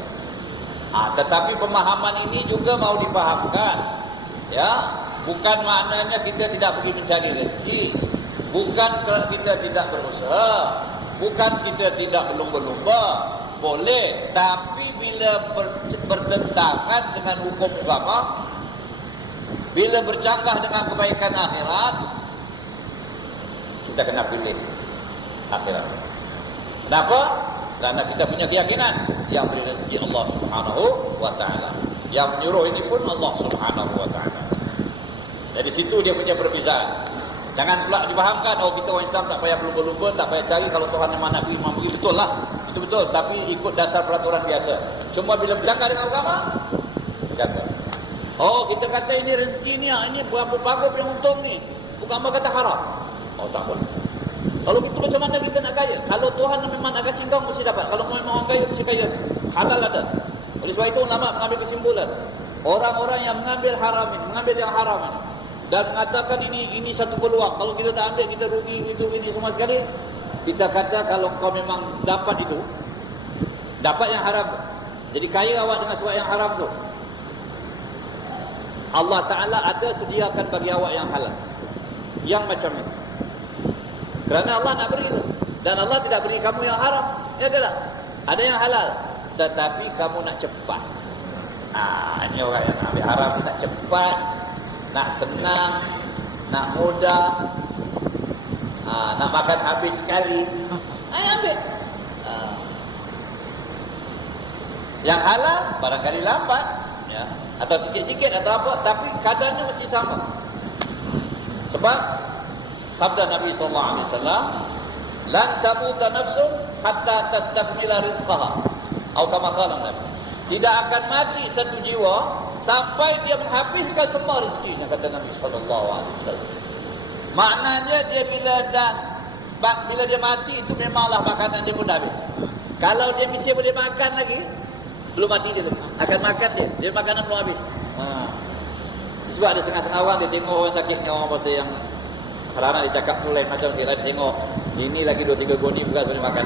Tetapi pemahaman ini juga mau dipahamkan. Ya, bukan maknanya kita tidak pergi mencari rezeki. Bukan kita tidak berusaha. Bukan kita tidak berlumba-lumba. Boleh, tapi bila bertentangan dengan hukum agama, Bila bercanggah dengan kebaikan akhirat, kita kena pilih akhirat. Kenapa? Kerana kita punya keyakinan yang beri rezeki Allah Subhanahu wa taala. Yang menyuruh ini pun Allah Subhanahu wa taala. Dari situ dia punya perbezaan. Jangan pula difahamkan, oh kita orang Islam tak payah berlumba-lumba, tak payah cari kalau Tuhan memang nak bagi, memang bagi. Betul lah, itu betul. Tapi ikut dasar peraturan biasa. Cuma bila bercanggah dengan agama, bercanggah. Oh kita kata ini rezeki ni, ini berapa bagus yang untung ni. Agama kata haram. Oh tak boleh. Kalau gitu macam mana kita nak kaya? Kalau Tuhan memang nak kasih kau, mesti dapat. Kalau memang orang kaya, mesti kaya. Halal ada. Oleh sebab itu ulama mengambil kesimpulan. Orang-orang yang mengambil haram ini, mengambil yang haram ini, dan mengatakan ini satu peluang. Kalau kita tak ambil, kita rugi, itu ini semua sekali. Kita kata kalau kau memang dapat itu, dapat yang haram tu, jadi kaya awak dengan sebab yang haram tu, Allah Ta'ala ada sediakan bagi awak yang halal, yang macam ini. Kerana Allah nak beri itu, dan Allah tidak beri kamu yang haram. Ya tidak? Ada yang halal, tetapi kamu nak cepat. Ini orang yang nak ambil haram ni nak cepat, nak senang, nak mudah, nak makan habis sekali. Ambil. Yang halal barangkali lambat, ya, atau sikit-sikit atau apa, tapi kadarnya mesti sama. Sebab sabda Nabi SAW, lan tamuta nafsun hatta tastakmila rizqaha, atau kama qala Nabi, tidak akan mati satu jiwa sampai dia menghabiskan semua rezekinya, kata Nabi SAW. Maknanya dia bila dia mati itu memanglah makanan dia pun dah habis. Kalau dia mesti boleh makan lagi, belum mati dia tu akan makan dia makanan belum habis. Sebab ada setengah-setengah orang dia tengok orang sakit ni, orang pasal yang kerana dia cakap tu lain macam dia lain tengok ini lagi 2-3 goni beras boleh makan.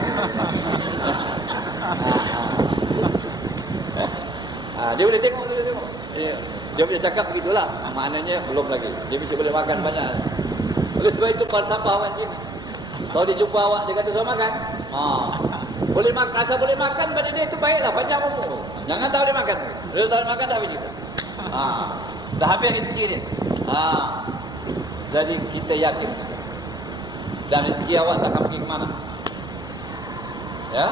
Dia boleh tengok, dia boleh cakap begitulah. Maknanya belum lagi. Dia mesti boleh makan banyak. Oleh sebab itu falsafah orang Cina. Kalau dia jumpa awak, dia kata suruh makan. Boleh makan, asal boleh makan pada dia itu baiklah, panjang umur. Jangan tak boleh makan. Dia tak boleh makan dah habis juga. Dah habis rezeki dia. Jadi kita yakin. Dan rezeki awak tak akan pergi ke mana. Ya?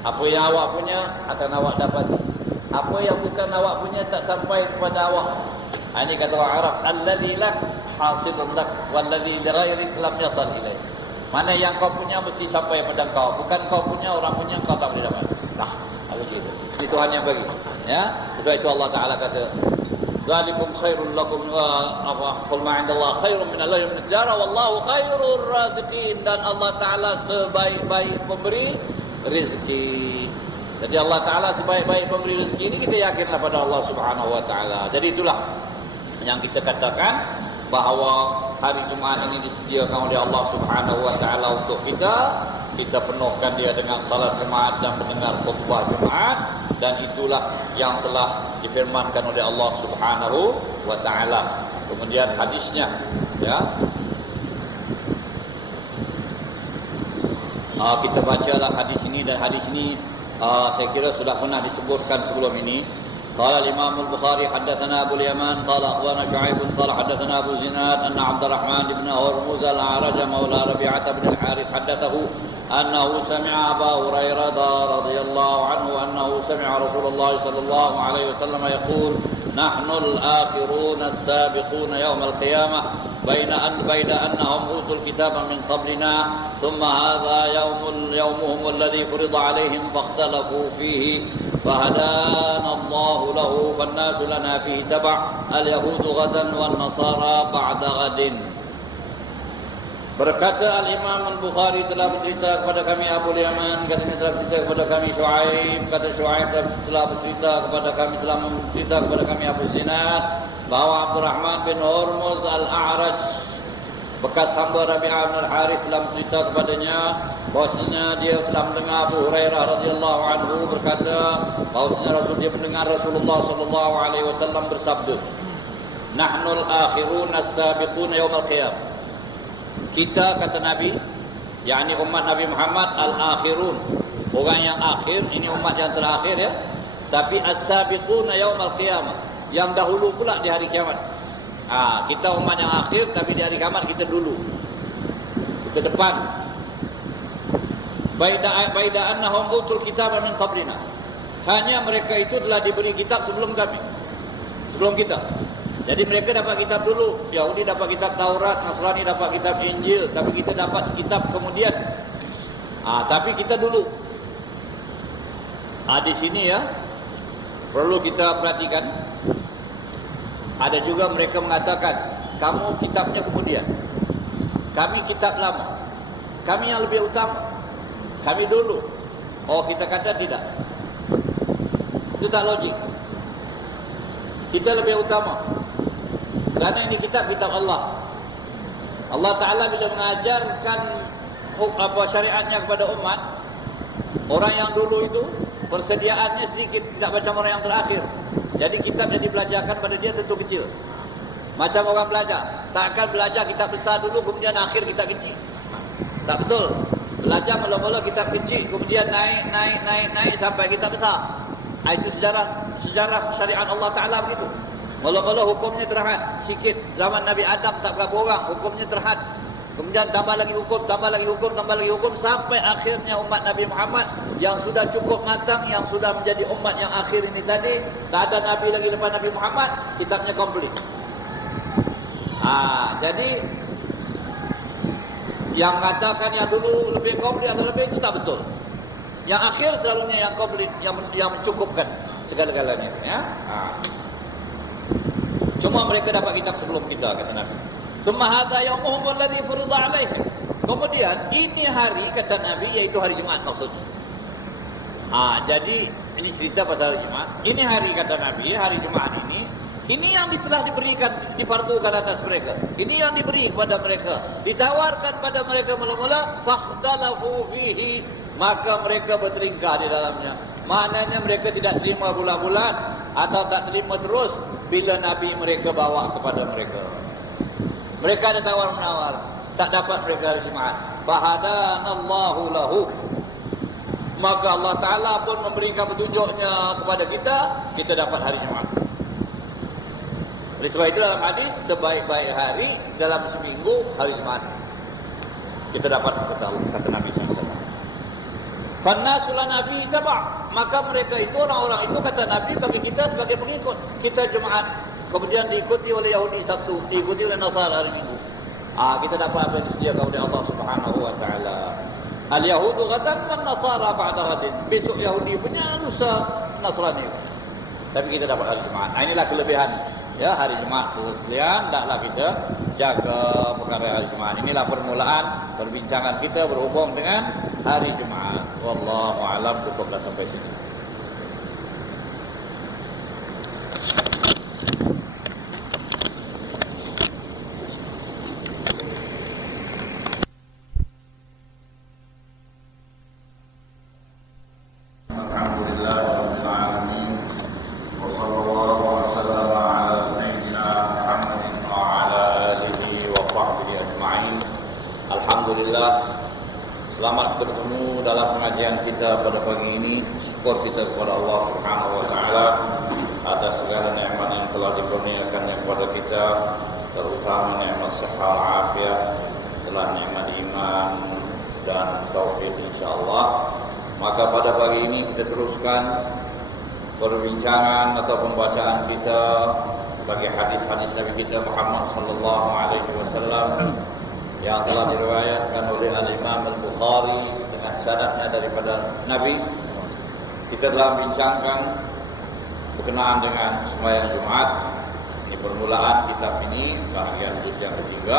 Apa yang awak punya akan awak dapati. Apa yang bukan awak punya tak sampai kepada awak. Ini kata orang Arab, alladzi lak hasilun lak walladzi li ghairik lam yasal ilaih. Mana yang kau punya mesti sampai pada kau, bukan kau punya, orang punya kau tak boleh dapat. Harus itu. Itu Tuhan yang bagi. Ya? Sebab itu Allah Taala kata, "Dzalikum khairul lakum qul ma 'indallah khairun min Allahi min tijara wallahu khairur raziqin." Dan Allah Taala sebaik-baik pemberi rezeki. Jadi Allah Ta'ala sebaik-baik pemberi rezeki ini kita yakinlah pada Allah Subhanahu Wa Ta'ala. Jadi itulah yang kita katakan bahawa hari Jumaat ini disediakan oleh Allah Subhanahu Wa Ta'ala untuk kita. Kita penuhkan dia dengan salat Jumaat dan mendengar khutbah Jumaat. Dan itulah yang telah difirmankan oleh Allah Subhanahu Wa Ta'ala. Kemudian hadisnya, ya, kita bacalah hadis ini, dan hadis ini saya kira sudah pernah disebutkan sebelum ini. Qala al-Imam al-Bukhari haddatsana Abu al-Yaman qala akhbarana Shu'aib qala haddatsana Abu Zinad anna Abdurrahman ibn Hurmuz al-A'raj maula Rabi'ah ibn al-Harith haddatsahu annahu sami'a Abu Hurairah radhiyallahu anhu annahu sami'a Rasulullah sallallahu alaihi wasallam yaqul nahnu al-akhirun as-sabiqun yawm al-qiyamah بين أنهم أوتوا الكتاب من قبلنا ثم هذا يومهم الذي فرض عليهم فاختلفوا فيه فهدانا الله له فالناس لنا فيه تبع اليهود غدا والنصارى بعد غد. Berkata Al-Imam Al-Bukhari telah bercerita kepada kami Abu Yaman, katanya telah bercerita kepada kami Shu'aib, kata Shu'aib telah bercerita kepada kami Abu Zinad, bahawa Abdurrahman bin Hurmuz Al-A'raj bekas hamba Rabi'ah bin Al-Harith telah bercerita kepadanya bahwasanya dia telah mendengar Abu Hurairah radhiyallahu anhu berkata bahwasanya dia mendengar Rasulullah sallallahu alaihi wasallam bersabda, "Nahnul akhirun as-sabiqun yaumil qiyamah." Kita, kata Nabi, yakni umat Nabi Muhammad, al-akhirun, orang yang akhir, ini umat yang terakhir, ya. tapi as-sabiquna yaumal qiyamah, yang dahulu pula di hari kiamat. Kita umat yang akhir, tapi di hari kiamat kita dulu, kita depan. Baida annahum utul kitaba min qablina, hanya mereka itu telah diberi kitab sebelum kami, sebelum kita. Jadi mereka dapat kitab dulu. Yahudi dapat kitab Taurat, Nasrani dapat kitab Injil, tapi kita dapat kitab kemudian. Tapi kita dulu. Di sini ya, perlu kita perhatikan. Ada juga mereka mengatakan, kamu kitabnya kemudian, kami kitab lama, kami yang lebih utama, kami dulu. Kita kata tidak. Itu tak logik. Kita lebih utama, karena ini kitab Allah. Allah Ta'ala bila mengajarkan syariatnya kepada umat, orang yang dulu itu persediaannya sedikit, tidak macam orang yang terakhir. Jadi kitab yang dibelajarkan pada dia tentu kecil. Macam orang belajar, takkan belajar kitab besar dulu kemudian akhir kitab kecil. Tak betul. Belajar mula-mula kitab kecil, kemudian naik sampai kitab besar. Itu sejarah syariat Allah Ta'ala begitu. Mula-mula hukumnya terhad sikit. Zaman Nabi Adam tak berapa orang, hukumnya terhad. Kemudian tambah lagi hukum, tambah lagi hukum, sampai akhirnya umat Nabi Muhammad yang sudah cukup matang, yang sudah menjadi umat yang akhir ini tadi. Tak ada Nabi lagi lepas Nabi Muhammad, kitabnya komplit. Jadi yang mengatakan yang dulu lebih komplit atau lebih, itu tak betul. Yang akhir selalunya yang komplit, yang mencukupkan segala-galanya. Ya? Cuma mereka dapat kitab sebelum kita, kata Nabi. Summa hadza yaumuhum alladhi furida alaihim. Kemudian ini hari, kata Nabi, yaitu hari Jumaat maksudnya. Jadi ini cerita pasal hari Jumaat. Ini hari, kata Nabi, hari Jumaat ini yang telah diberikan, difardukan atas mereka. Ini yang diberi kepada mereka, ditawarkan pada mereka mula-mula, fakhtalafu fihi, maka mereka bertelingkah di dalamnya. Maknanya mereka tidak terima bulan-bulan atau tak terima terus bila Nabi mereka bawa kepada mereka. Mereka ada tawar-menawar, tak dapat mereka hari Jumaat. Fahadanallahu lahu, maka Allah Ta'ala pun memberikan petunjuknya kepada kita dapat hari Jumaat. Oleh sebab itu dalam hadis, sebaik-baik hari dalam seminggu hari Jumaat. Kita dapat kata Nabi SAW. Fannasu lana fihi taba', maka mereka itu, orang-orang itu, kata Nabi, bagi kita sebagai pengikut. Kita Jumaat, kemudian diikuti oleh Yahudi Sabtu, diikuti oleh Nasara hari Minggu. Kita dapat apa yang disediakan oleh Allah Subhanahu wa Ta'ala. Al-Yahudu ghadan wan Nasara ba'da ghadin. Besok Yahudi punya, lusa Nasrani. Tapi kita dapat hari Jumaat. Inilah kelebihan ya hari Jumaat. Sekalian, hendaklah kita jaga perkara hari Jumaat. Inilah permulaan perbincangan kita berhubung dengan hari Jumaat. Wallahu a'lam. Cukuplah sampai sini. Selamat bertemu dalam pengajian kita pada pagi ini. Syukur kita kepada Allah Subhanahu wa Ta'ala atas segala nikmat yang telah dikurniakannya kepada kita, terutama nikmat sihat afiat, setelah nikmat iman dan taufik insyaallah. Maka pada pagi ini kita teruskan perbincangan atau pembacaan kita bagi hadis-hadis Nabi kita Muhammad sallallahu alaihi wasallam yang telah diriwayatkan oleh Al-Imam Al-Bukhari dengan sanadnya daripada Nabi. Kita telah membincangkan berkenaan dengan sembahyang Jumat. Ini permulaan kitab ini, bahagian juz yang ketiga,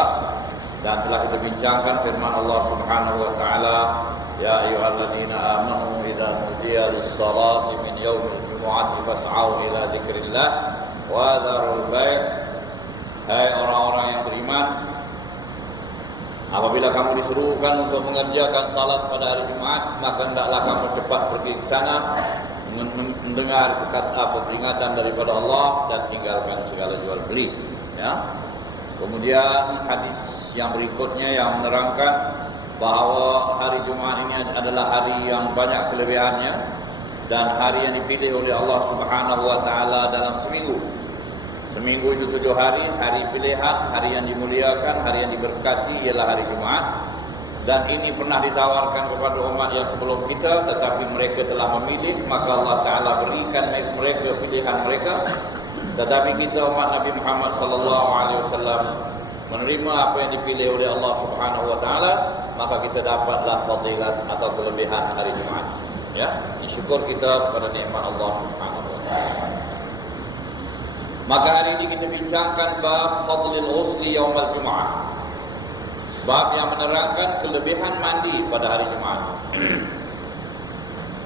dan telah kita bincangkan firman Allah Subhanahu wa Ta'ala, ya ayyuhalladzina amanu idza nudiya lis-salati min yaumil jumu'ati fas'au ila dzikrillah wa dzarul bai'. Hai orang-orang yang beriman, apabila kamu disuruhkan untuk mengerjakan salat pada hari Jumaat, maka hendaklah kamu cepat pergi ke sana mendengar peringatan daripada Allah dan tinggalkan segala jual beli. Ya. Kemudian hadis yang berikutnya yang menerangkan bahawa hari Jumaat ini adalah hari yang banyak kelebihannya, dan hari yang dipilih oleh Allah Subhanahu wa taala dalam seminggu. Seminggu itu 7 hari, hari pilihan, hari yang dimuliakan, hari yang diberkati ialah hari Jumaat. Dan ini pernah ditawarkan kepada umat yang sebelum kita, tetapi mereka telah memilih, maka Allah Ta'ala berikan mereka pilihan mereka. Tetapi kita umat Nabi Muhammad SAW menerima apa yang dipilih oleh Allah Subhanahu Wa Ta'ala, maka kita dapatlah fadilat atau kelebihan hari Jumaat. Ya, syukur kita kepada nikmat Allah Subhanahu Wa Ta'ala. Maka hari ini kita bincangkan bab fadlil ghusli yaumal Jumaat. Bab yang menerangkan kelebihan mandi pada hari Jumaat.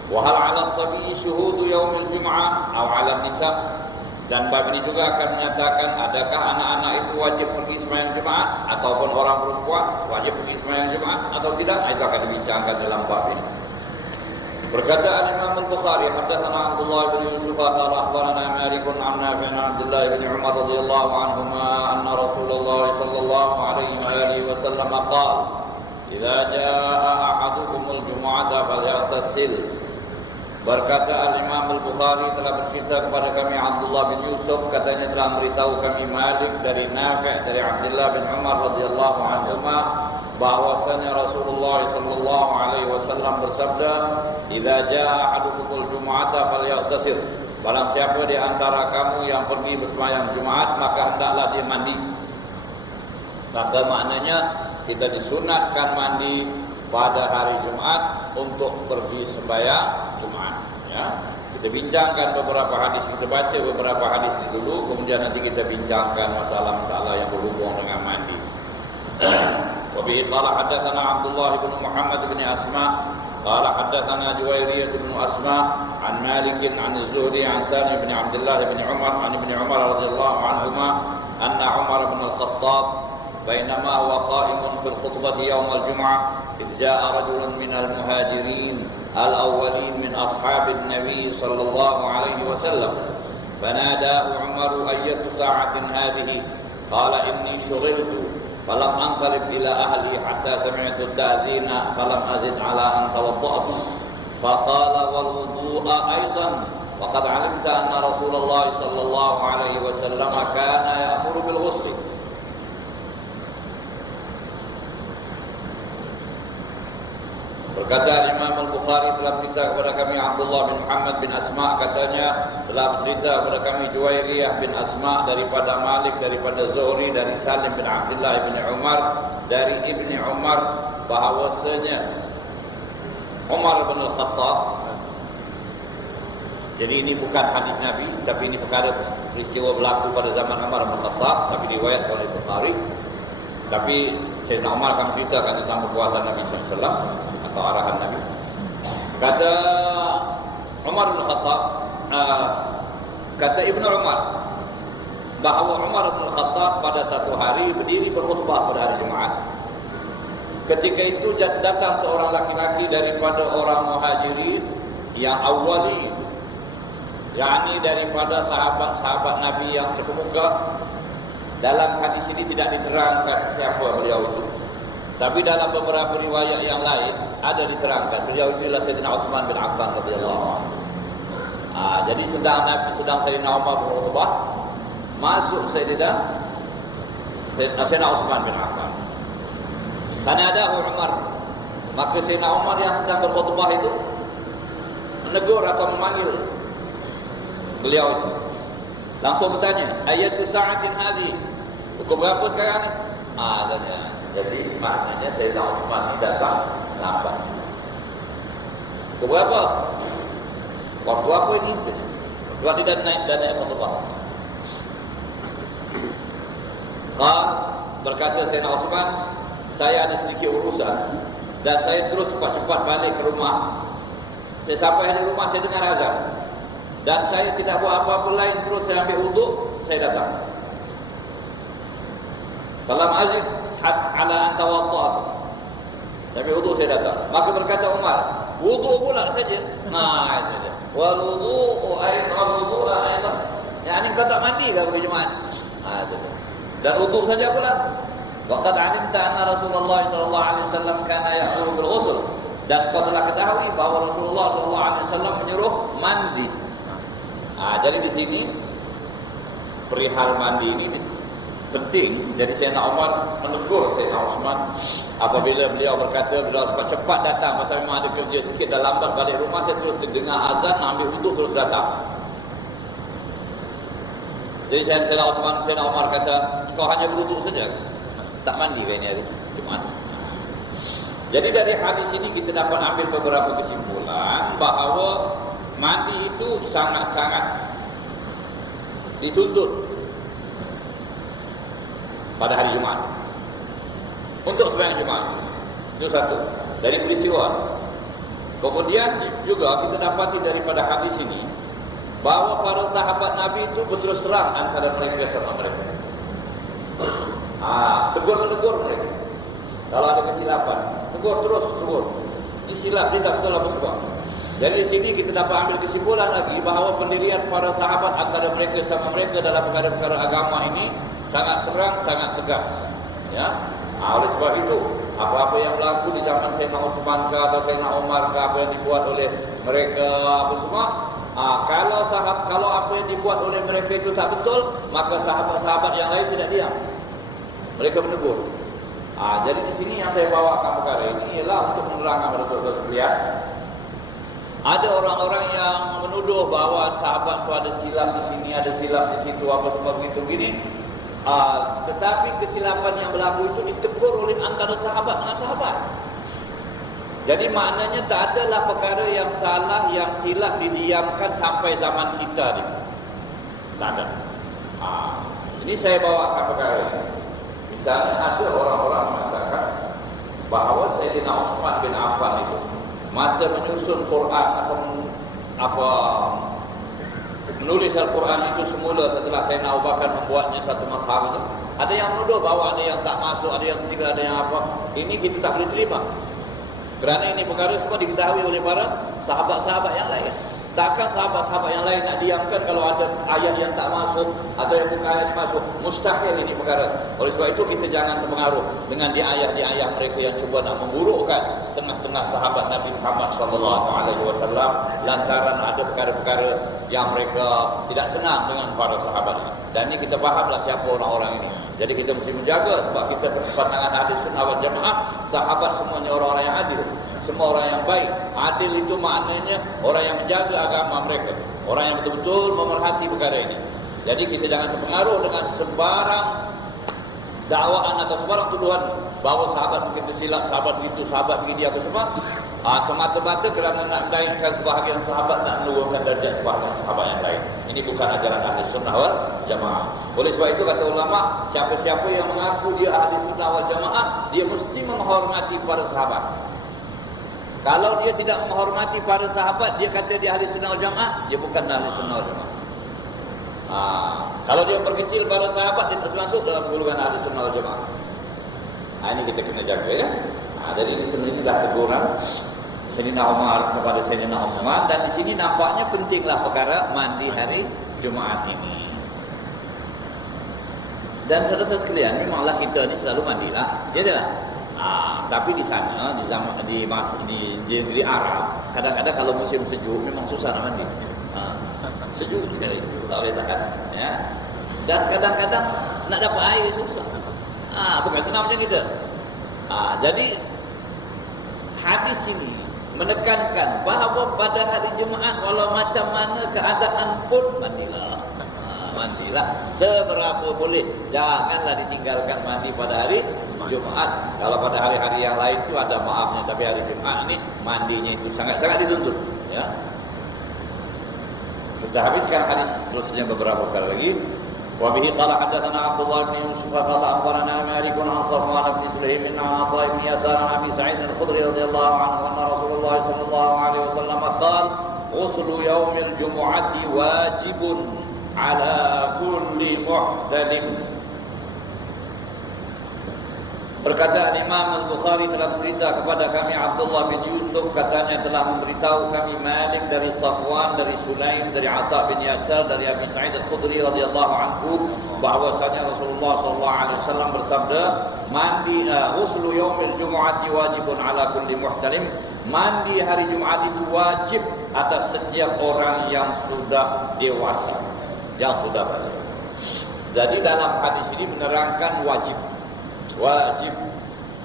Wa hal 'ala as-sabi syuhudu yaumil Jum'ah aw 'ala nisa. Dan bab ini juga akan menyatakan adakah anak-anak itu wajib pergi sembahyang Jumaat ataupun orang perempuan wajib pergi sembahyang Jumaat atau tidak. Itu akan dibincangkan dalam bab ini. Berkata Imam Al-Bukhari, haddatsana Abdullah bin Yusuf qala akhbarana Malik an Nafi' an Abdullah bin Umar radhiyallahu anhuma anna Rasulullah sallallahu alaihi wa alihi wasallam qala idza jaa ahadukumul jumu'ata falyaghtasil. Berkata Al-Imam Al-Bukhari telah bercerita kepada kami Abdullah bin Yusuf, katanya telah memberitahu kami Malik dari Nafi' dari Abdullah bin Umar radhiyallahu anhuma bahwasanya Rasulullah sallallahu alaihi wasallam bersabda, "Idza jaa ahadukumul jumu'ata falyaghtasil." Barang siapa di antara kamu yang pergi bersembahyang Jumaat, maka hendaklah dia mandi. Maka maknanya kita disunatkan mandi pada hari Jumaat untuk pergi sembahyang Jumaat, ya. Kita bincangkan beberapa hadis, kita baca beberapa hadis dulu, kemudian nanti kita bincangkan masalah-masalah yang berhubung dengan mandi. وبه قال حدثنا عبد الله بن محمد بن أسماء قال حدثنا جويرية بن أسماء عن مالك عن الزهري عن سالم بن عبد الله بن عمر عن ابن عمر رضي الله عنهما أن عمر بن الخطاب بينما هو قائم في الخطبة يوم الجمعة إذ جاء رجل من المهاجرين الأولين من أصحاب النبي صلى الله عليه وسلم فناداه عمر أية ساعة هذه قال إني شغلت فلم أنقلب إلى أهلي حتى سمعت التأذين فلم أزد على أن توضأت فقال والوضوء أيضا وقد علمت أن رسول الله صلى الله عليه وسلم كان يأمر بالغسل. Berkata Imam Al-Bukhari telah bercerita kepada kami Abdullah bin Muhammad bin Asma, katanya telah bercerita kepada kami Juwairiyah bin Asma daripada Malik, daripada Zuhri, dari Salim bin Abdullah bin Umar, dari Ibni Umar, bahawasanya Umar bin Al-Khattab. Jadi ini bukan hadis Nabi, tapi ini perkara peristiwa berlaku pada zaman Umar bin Al-Khattab, tapi diriwayatkan oleh Bukhari. Tapi Sayyidina Umar akan ceritakan tentang perbuatan Nabi SAW atau arahan Nabi. Kata Umar bin Khattab, kata Ibnu Umar, bahawa Umar bin Khattab pada satu hari berdiri berkhutbah pada hari Jumaat. Ketika itu datang seorang laki-laki daripada orang Muhajirin yang awali, yakni daripada sahabat-sahabat Nabi yang terkemuka. Dalam hadis ini tidak diterangkan siapa beliau itu, tapi dalam beberapa riwayat yang lain ada diterangkan beliau itu adalah Sayyidina Uthman bin Affan radhiyallahu anhu. Jadi sedang Sayyidina Umar berkhutbah, masuk Sayyidina Uthman bin Affan. Fanadahu Umar, maka Sayyidina Umar yang sedang berkhutbah itu menegur atau memanggil beliau itu. Langsung bertanya, ayatu sa'atin hadhi, pukul berapa sekarang ni? Tanya. Jadi maknanya Sayyidina Uthman ni datang lambat. Pukul berapa? Waktu apa ini? Sebab dia naik khutbah. Berkata Sayyidina Uthman, saya ada sedikit urusan dan saya terus cepat-cepat balik ke rumah. Saya sampai di rumah, saya dengar azan. Dan saya tidak buat apa-apa lain, terus saya ambil wuduk, saya datang. Falam azid ala an tawadda. Tapi wuduk saya datang. Maka berkata Umar, wuduk pula saja. Itu dia. Wal wudu'u aidan. Yani kau tak mandi ke hari Jumaat? Itu dia. Dan wuduk saja pula. Waqad alimta anna Rasulullah sallallahu alaihi wasallam kana ya'muru bil ghusl. Dan kau telah ketahui bahawa Rasulullah SAW menyuruh mandi. Jadi di sini perihal mandi ini penting. Jadi Sayyidina Umar menegur Sayyidina Uthman apabila beliau berkata, beliau cepat datang pasal memang ada kerja sikit, dah lambat balik rumah, saya terus dengar azan, ambil wuduk terus datang. Jadi Sayyidina Umar kata, kau hanya berwuduk saja, tak mandi ke ini hari Jumaat. Jadi dari hadis ini kita dapat ambil beberapa kesimpulan bahawa mandi itu sangat-sangat dituntut pada hari Jumaat untuk sembahyang Jumaat. Itu satu dari peristiwa. Kemudian juga kita dapati daripada hadis ini bahawa para sahabat Nabi itu berterus terang antara mereka sama mereka. Tegur-menegur mereka. Kalau ada kesilapan, tegur. Ini silap, dia tak betul apa sebab. Jadi di sini kita dapat ambil kesimpulan lagi bahawa pendirian para sahabat antara mereka sama mereka dalam perkara-perkara agama ini sangat terang, sangat tegas. Ya. Oleh sebab itu, apa-apa yang berlaku di zaman Sayyidina Uthman ke atau Sayyidina Umar ke, apa yang dibuat oleh mereka apa semua, kalau apa yang dibuat oleh mereka itu tak betul, maka sahabat-sahabat yang lain tidak diam. Mereka menegur. Jadi di sini yang saya bawakan perkara ini ialah untuk menerangkan kepada saudara sekalian. Ada orang-orang yang menuduh bahawa sahabat itu ada silap di sini, ada silap di situ, apa semua begitu begini. Tetapi kesilapan yang berlaku itu ditegur oleh antara sahabat dengan sahabat. Jadi maknanya tak adalah perkara yang salah, yang silap didiamkan sampai zaman kita ni. Tak ada. Ini saya bawakan perkara ini. Misalnya ada orang-orang mengatakan bahawa Sayyidina Uthman bin Affan itu masa menyusun Quran atau menulis Al-Quran itu semula setelah Sayyidina Abu Bakar membuatnya satu mazhab itu, ada yang menuduh bahawa ada yang tak masuk, ada yang tidak, ada yang apa. Ini kita tak boleh terima. Kerana ini perkara semua diketahui oleh para sahabat-sahabat yang lain. Takkan sahabat-sahabat yang lain nak diamkan kalau ada ayat yang tak masuk atau yang bukan ayat masuk. Mustahil ini perkara. Oleh sebab itu kita jangan terpengaruh dengan di ayat mereka yang cuba nak memburukkan setengah-setengah sahabat Nabi Muhammad SAW lantaran ada perkara-perkara yang mereka tidak senang dengan para sahabat ini. Dan ini kita fahamlah siapa orang-orang ini. Jadi kita mesti menjaga sebab kita berpandangan hadis sunnah wal jamaah, sahabat semuanya orang-orang yang adil. Semua orang yang baik. Adil itu maknanya orang yang menjaga agama mereka, orang yang betul-betul memerhati perkara ini. Jadi kita jangan terpengaruh dengan sebarang dakwaan atau sebarang tuduhan bahawa sahabat mungkin tersilap, sahabat begitu, sahabat begini apa semua. Semata-mata kerana nak menaikkan sebahagian sahabat, nak menurunkan darjat sebahagian sahabat yang lain. Ini bukan ajaran ahli sunnah wal jamaah. Oleh sebab itu kata ulama, siapa-siapa yang mengaku dia ahli sunnah wal jamaah, dia mesti menghormati para sahabat. Kalau dia tidak menghormati para sahabat, dia kata dia ahli sunnah wal jamaah, dia bukan ahli sunnah wal jamaah. Kalau dia perkecil para sahabat, dia tak masuk dalam golongan ahli sunnah wal jamaah. Ini kita kena jaga ya. Jadi ini sebenarnya dah teguran Sayyidina Umar kepada Sayyidina Uthman, dan di sini nampaknya pentinglah perkara mandi hari Jumaat ini. Dan saudara sekalian, memanglah kita ni selalu mandilah, ya tak? Tapi di sana di negeri Arab, kadang-kadang kalau musim sejuk memang susah nak mandi. Sejuk sekali, tak boleh tahan, ya. Dan kadang-kadang nak dapat air susah. Bukan senang macam kita. Jadi hadis ini menekankan bahawa pada hari Jumaat walau macam mana keadaan pun mandilah. Mandilah seberapa boleh. Janganlah ditinggalkan mandi pada hari Jumaat. Kalau pada hari-hari yang lain itu ada maafnya, tapi hari Jumaat ini mandinya itu sangat-sangat dituntut, ya. Kita habiskan hadis seterusnya beberapa kali lagi. Wa bihi qala hadatsana Abdullah bin Yusuf qala akhbarana Malik an Safwan bin Sulaim an Atha bin Yasar an Abi Sa'id al-Khudri radhiyallahu anhu anna Rasulullah sallallahu alaihi wasallam qala ghuslu yaumil jumu'ati wajibun ala kulli muhtalim. Perkataan Imam Al-Bukhari telah bercerita kepada kami Abdullah bin Yusuf, katanya telah memberitahu kami Malik dari Safwan, dari Sulaim, dari Atha bin Yasar, dari Abi Sa'id Al-Khudri radhiyallahu anhu, bahwasanya Rasulullah sallallahu alaihi wasallam bersabda, mandi ghuslu yaumil jumu'ati wajibun ala kulli muhtalim. Mandi hari Jumat itu wajib atas setiap orang yang sudah dewasa, yang sudah balik. Jadi dalam hadis ini menerangkan wajib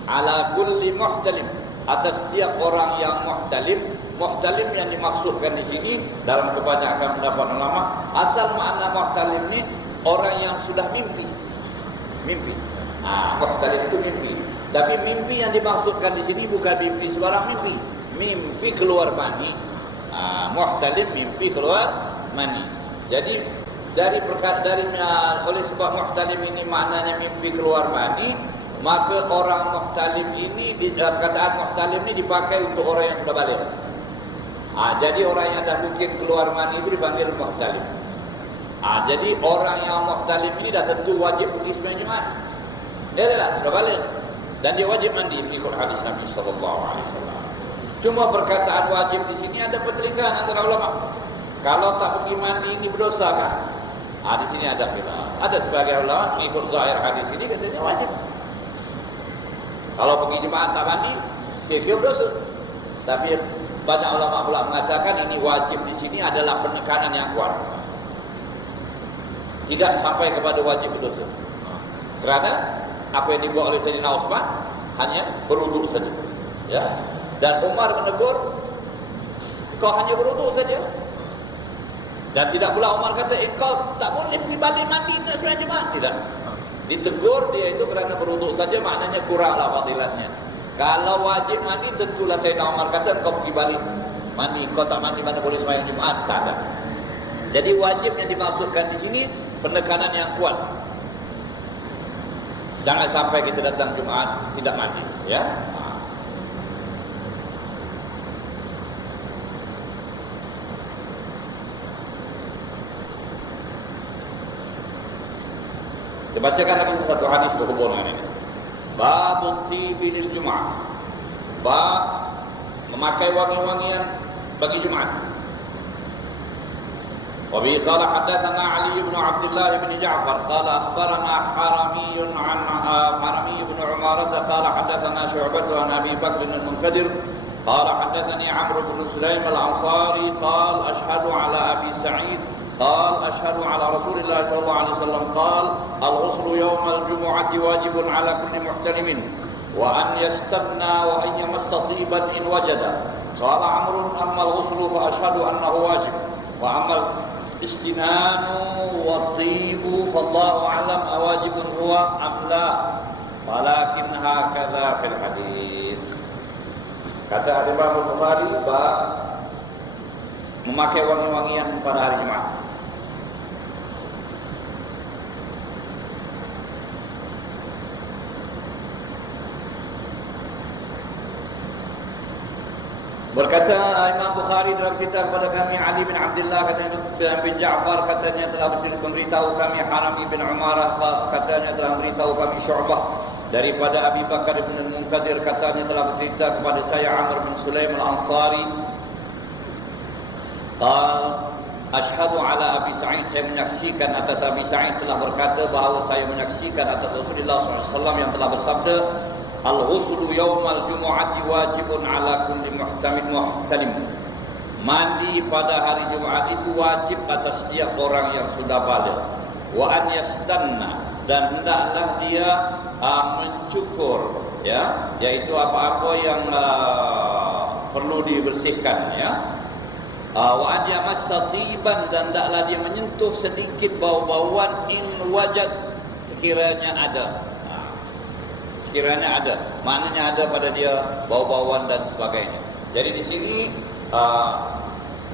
ala kulli muhtalim, atas setiap orang yang muhtalim. Muhtalim yang dimaksudkan di sini dalam kebanyakan pendapat ulama, asal makna muhtalim ini orang yang sudah mimpi. Muhtalim itu mimpi. Tapi mimpi yang dimaksudkan di sini bukan mimpi sembarang mimpi. Mimpi keluar mani. Muhtalim mimpi keluar mani. Jadi oleh sebab muhtalim ini maknanya mimpi keluar mani, maka orang muhtalim ini, dalam kataan muhtalim ini dipakai untuk orang yang sudah balik. Jadi orang yang dah mungkin keluar mani itu dipanggil muhtalim. Jadi orang yang muhtalim ini dah tentu wajib pergi sembahyang Jumat. Dia dah sudah balik dan dia wajib mandi mengikut hadis Nabi sallallahu alaihi wasallam. Cuma perkataan wajib di sini ada pertelingkahan antara ulama. Kalau tak pergi mandi ini berdosa kah? Di sini ada khilaf. Ada sebagian ulama mengikut zahir hadis ini katanya wajib. Kalau pergi Jumat tak mandi, sekiranya berdosa. Tapi banyak ulama pula mengatakan ini wajib di sini adalah penekanan yang kuat. Tidak sampai kepada wajib berdosa. Kerana apa yang dibuat oleh Sayyidina Utsman hanya berwuduk saja. Ya. Dan Umar menegur, kau hanya berwuduk saja. Dan tidak pula Umar kata, engkau tak boleh pergi balik mandi nak sembahyang Jumat. Tidak. Ditegur dia itu kerana berwuduk saja, maknanya kuranglah fadilatnya. Kalau wajib mandi, tentulah Sayyidina Umar kata, engkau pergi balik mandi. Kau tak mandi mana boleh sembahyang Jumat? Tak ada. Jadi wajib yang dimaksudkan di sini penekanan yang kuat. Jangan sampai kita datang Jumat tidak mandi, ya. Kita bacakan lagi satu hadis berhubungan dengan ini. Babut tibi lil Jum'ah. Bab memakai wangi-wangian bagi Jumat. Wa bi qala hadatsana Ali bin Abdullah bin Ja'far qala akhbarana Harami bin Umarah qala hadatsana Syu'bah an Abi Bakr bin al-Munkadir qala hadatsani Amr bin Sulaim al-Ansari qala ashhadu ala Abi Sa'id قال أشهد على رسول الله صلى الله عليه وسلم قال الغسل يوم الجمعة واجب على كل محتلم وأن يستغنى وأن يمس طيبا إن وجد. قال عمرو أما الغسل فأشهد أنه واجب وأما الاستنان والطيب فالله أعلم أواجب هو أم لا ولكن هكذا في الحديث. Kata Imam Al-Bukhari, bab memakai wangi-wangian pada hari Jumat. Berkata Imam Bukhari dalam cerita kepada kami Ali bin Abdullah katanya bin Ja'far katanya telah memberitahu kami Harami bin Umarah katanya telah memberitahu kami Syu'bah daripada Abi Bakar bin al-Munkadir katanya telah bercerita kepada saya Amr bin Sulaim al-Ansari qal ashhadu ala Abi Sa'id, saya menyaksikan atas Abi Sa'id telah berkata bahawa saya menyaksikan atas Rasulullah SAW yang telah bersabda al-ghuslu yawmal jumu'ati wajibun ala kulli muhtalim. Mandi pada hari Jumat itu wajib atas setiap orang yang sudah balik. Wa an yastanna, dan hendaklah dia mencukur, ya, yaitu apa-apa yang perlu dibersihkan, ya. Wa an yamassa tiban, dan hendaklah dia menyentuh sedikit bau-bauan in wajad, sekiranya ada. Sekiranya ada, maknanya ada pada dia bau-bauan dan sebagainya. Jadi di sini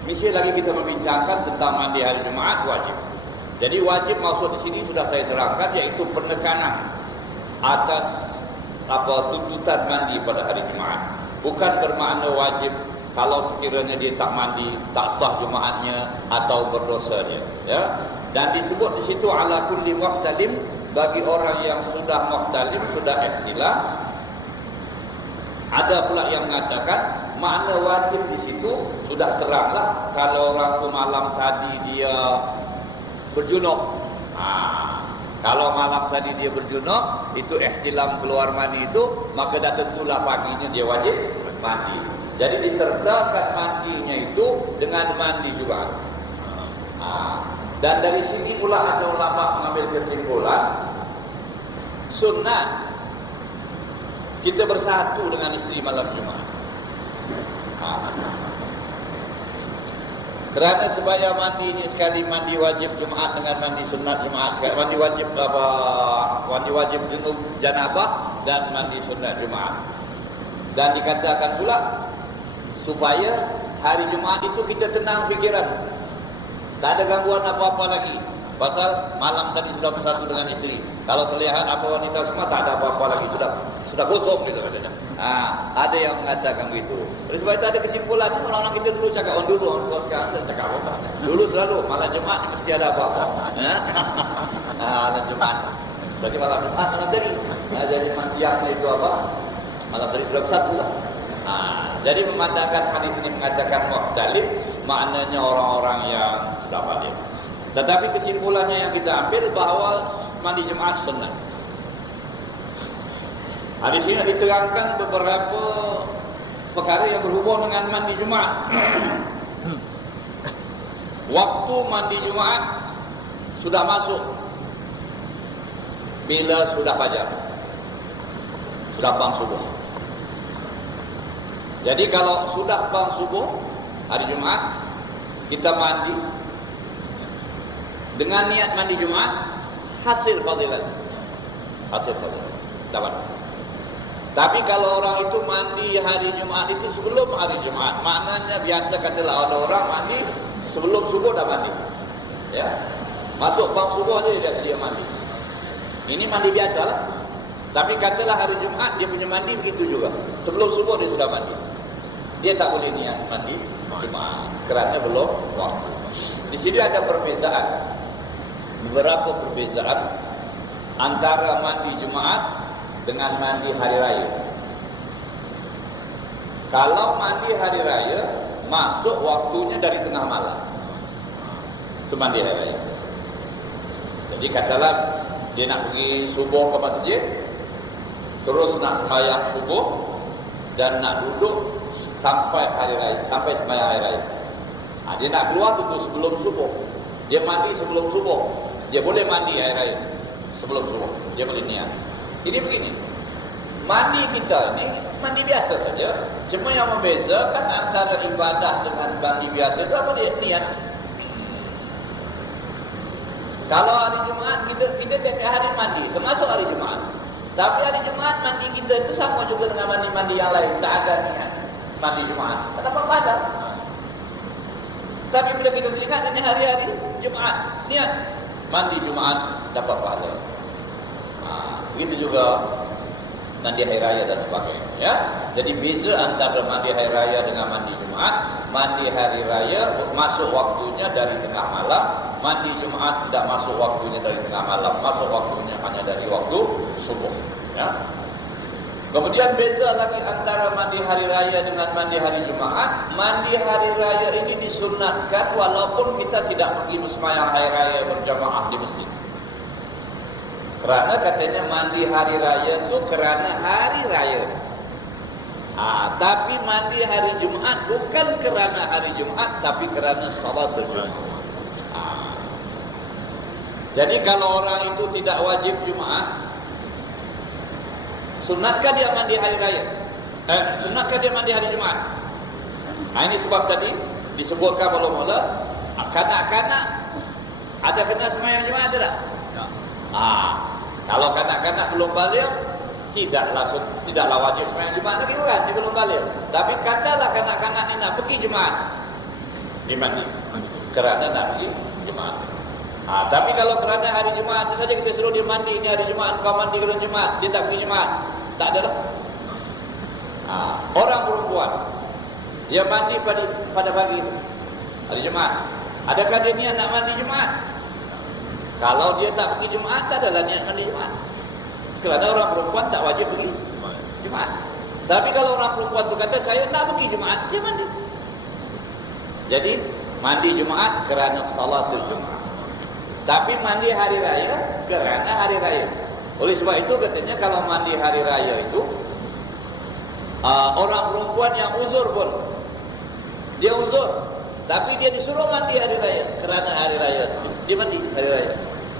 mesti lagi kita membincangkan tentang mandi hari Jumat wajib. Jadi wajib maksud di sini sudah saya terangkan, yaitu penekanan atas tuntutan mandi pada hari Jumat. Bukan bermakna wajib kalau sekiranya dia tak mandi tak sah Jumatnya atau berdosa dia. Ya. Dan disebut di situ ala kulli muhtalim, bagi orang yang sudah muhtalim, sudah ihtilam. Ada pula yang mengatakan makna wajib di situ sudah teranglah. Kalau orang tu malam tadi dia berjunub, kalau malam tadi dia berjunub, itu ihtilam keluar mani itu, maka dah tentulah paginya dia wajib mandi. Jadi disertakan mandinya itu dengan mandi juga. Dan dari sini pula ada ulama mengambil kesimpulan sunnah kita bersatu dengan isteri malam Jumaat. Kerana supaya mandi ini sekali mandi wajib Jumaat dengan mandi sunat Jumaat, sekali mandi wajib mandi wajib junub janabah dan mandi sunat Jumaat. Dan dikatakan pula supaya hari Jumaat itu kita tenang fikiran. Tak ada gangguan apa-apa lagi. Pasal malam tadi sudah bersatu dengan isteri. Kalau terlihat apa wanita semua tak ada apa-apa lagi, sudah kosong gitu katanya. Ada yang mengatakan begitu. Oleh sebab itu ada kesimpulan, orang-orang kita dulu cakap dulu, orang sekarang tak cakap apa. Dulu selalu malam Jumaat mesti ada apa-apa. Malam Jumaat. Jadi malam Jumaat malam tadi. Jadi siangnya itu apa? Malam tadi sudah bersatu lah. Jadi memandangkan hadis ini mengatakan muhtalim, maknanya orang-orang yang sudah balik. Tetapi kesimpulannya yang kita ambil bahawa mandi Jumaat sunnah. Hadis ini diterangkan beberapa perkara yang berhubung dengan mandi Jumaat. Waktu mandi Jumaat sudah masuk bila sudah fajar, sudah bang subuh. Jadi kalau sudah bang subuh hari Jumaat, kita mandi dengan niat mandi Jumaat, hasil fadilat. Dapat. Tapi kalau orang itu mandi hari Jumaat itu sebelum hari Jumaat, maknanya biasa katalah ada orang mandi sebelum subuh dah mandi. Ya. Masuk bang subuh aja dia sedia mandi. Ini mandi biasalah. Tapi katalah hari Jumaat dia punya mandi begitu juga. Sebelum subuh dia sudah mandi. Dia tak boleh niat mandi Jumaat kerana belum waktu. Di sini ada perbezaan. Beberapa perbezaan antara mandi Jumaat dengan mandi hari raya. Kalau mandi hari raya masuk waktunya dari tengah malam. Itu mandi hari raya. Jadi katalah dia nak pergi subuh ke masjid, terus nak sembahyang subuh dan nak duduk sampai hari raya, sampai sembahyang hari raya. Dia nak keluar tentu sebelum subuh. Dia mandi sebelum subuh. Dia boleh mandi hari raya sebelum subuh. Dia boleh niat. Jadi begini, mandi kita ini mandi biasa saja. Cuma yang membezakan antara ibadah dengan mandi biasa itu apa dia? Niat. Kalau hari Jumaat kita tiap hari mandi, termasuk hari Jumaat. Tapi hari Jumaat mandi kita itu sama juga dengan mandi-mandi yang lain. Tak ada niat mandi Jumaat. Kenapa batal? Tapi bila kita teringat ini hari-hari Jumaat, niat mandi Jumaat dapat pahala. Begitu juga mandi hari raya dan sebagainya. Ya, jadi beza antara mandi hari raya dengan mandi Jumaat. Mandi hari raya masuk waktunya dari tengah malam. Mandi Jumaat tidak masuk waktunya dari tengah malam. Masuk waktunya hanya dari waktu subuh. Ya. Kemudian beza lagi antara mandi hari raya dengan mandi hari Jumaat. Mandi hari raya ini disunatkan walaupun kita tidak pergi sembahyang hari raya berjamaah di masjid. Kerana katanya mandi hari raya itu kerana hari raya. Tapi mandi hari Jumaat bukan kerana hari Jumaat, tapi kerana salat Jumaat. Jadi kalau orang itu tidak wajib Jumaat, sunnatkah dia mandi hari raya? Sunnatkah dia mandi hari Jumaat? Ini sebab tadi disebutkan mula-mula kanak-kanak ada kena sembahyang Jumaat tak? Kalau kanak-kanak belum balik, tidaklah wajib sembahyang Jumaat lagi bukan? Dia belum balik. Tapi katalah kanak-kanak ini nak pergi Jumaat, dia mandi kerana nak pergi Jumaat. Tapi kalau kerana hari Jumaat saja kita suruh dia mandi, ini hari Jumaat, kau mandi kerana Jumaat, dia tak pergi Jumaat, tak ada dah. Orang perempuan dia mandi pada pagi hari Jumaat, adakah dia niat nak mandi Jumaat? Kalau dia tak pergi Jumaat, tak adalah niat mandi Jumaat. Kerana orang perempuan tak wajib pergi Jumaat. Tapi kalau orang perempuan tu kata saya nak pergi Jumaat, dia mandi. Jadi mandi Jumaat kerana salatul Jumaat. Tapi mandi hari raya kerana hari raya. Oleh sebab itu katanya kalau mandi hari raya itu orang perempuan yang uzur pun dia uzur, tapi dia disuruh mandi hari raya kerana hari raya. Dia mandi hari raya.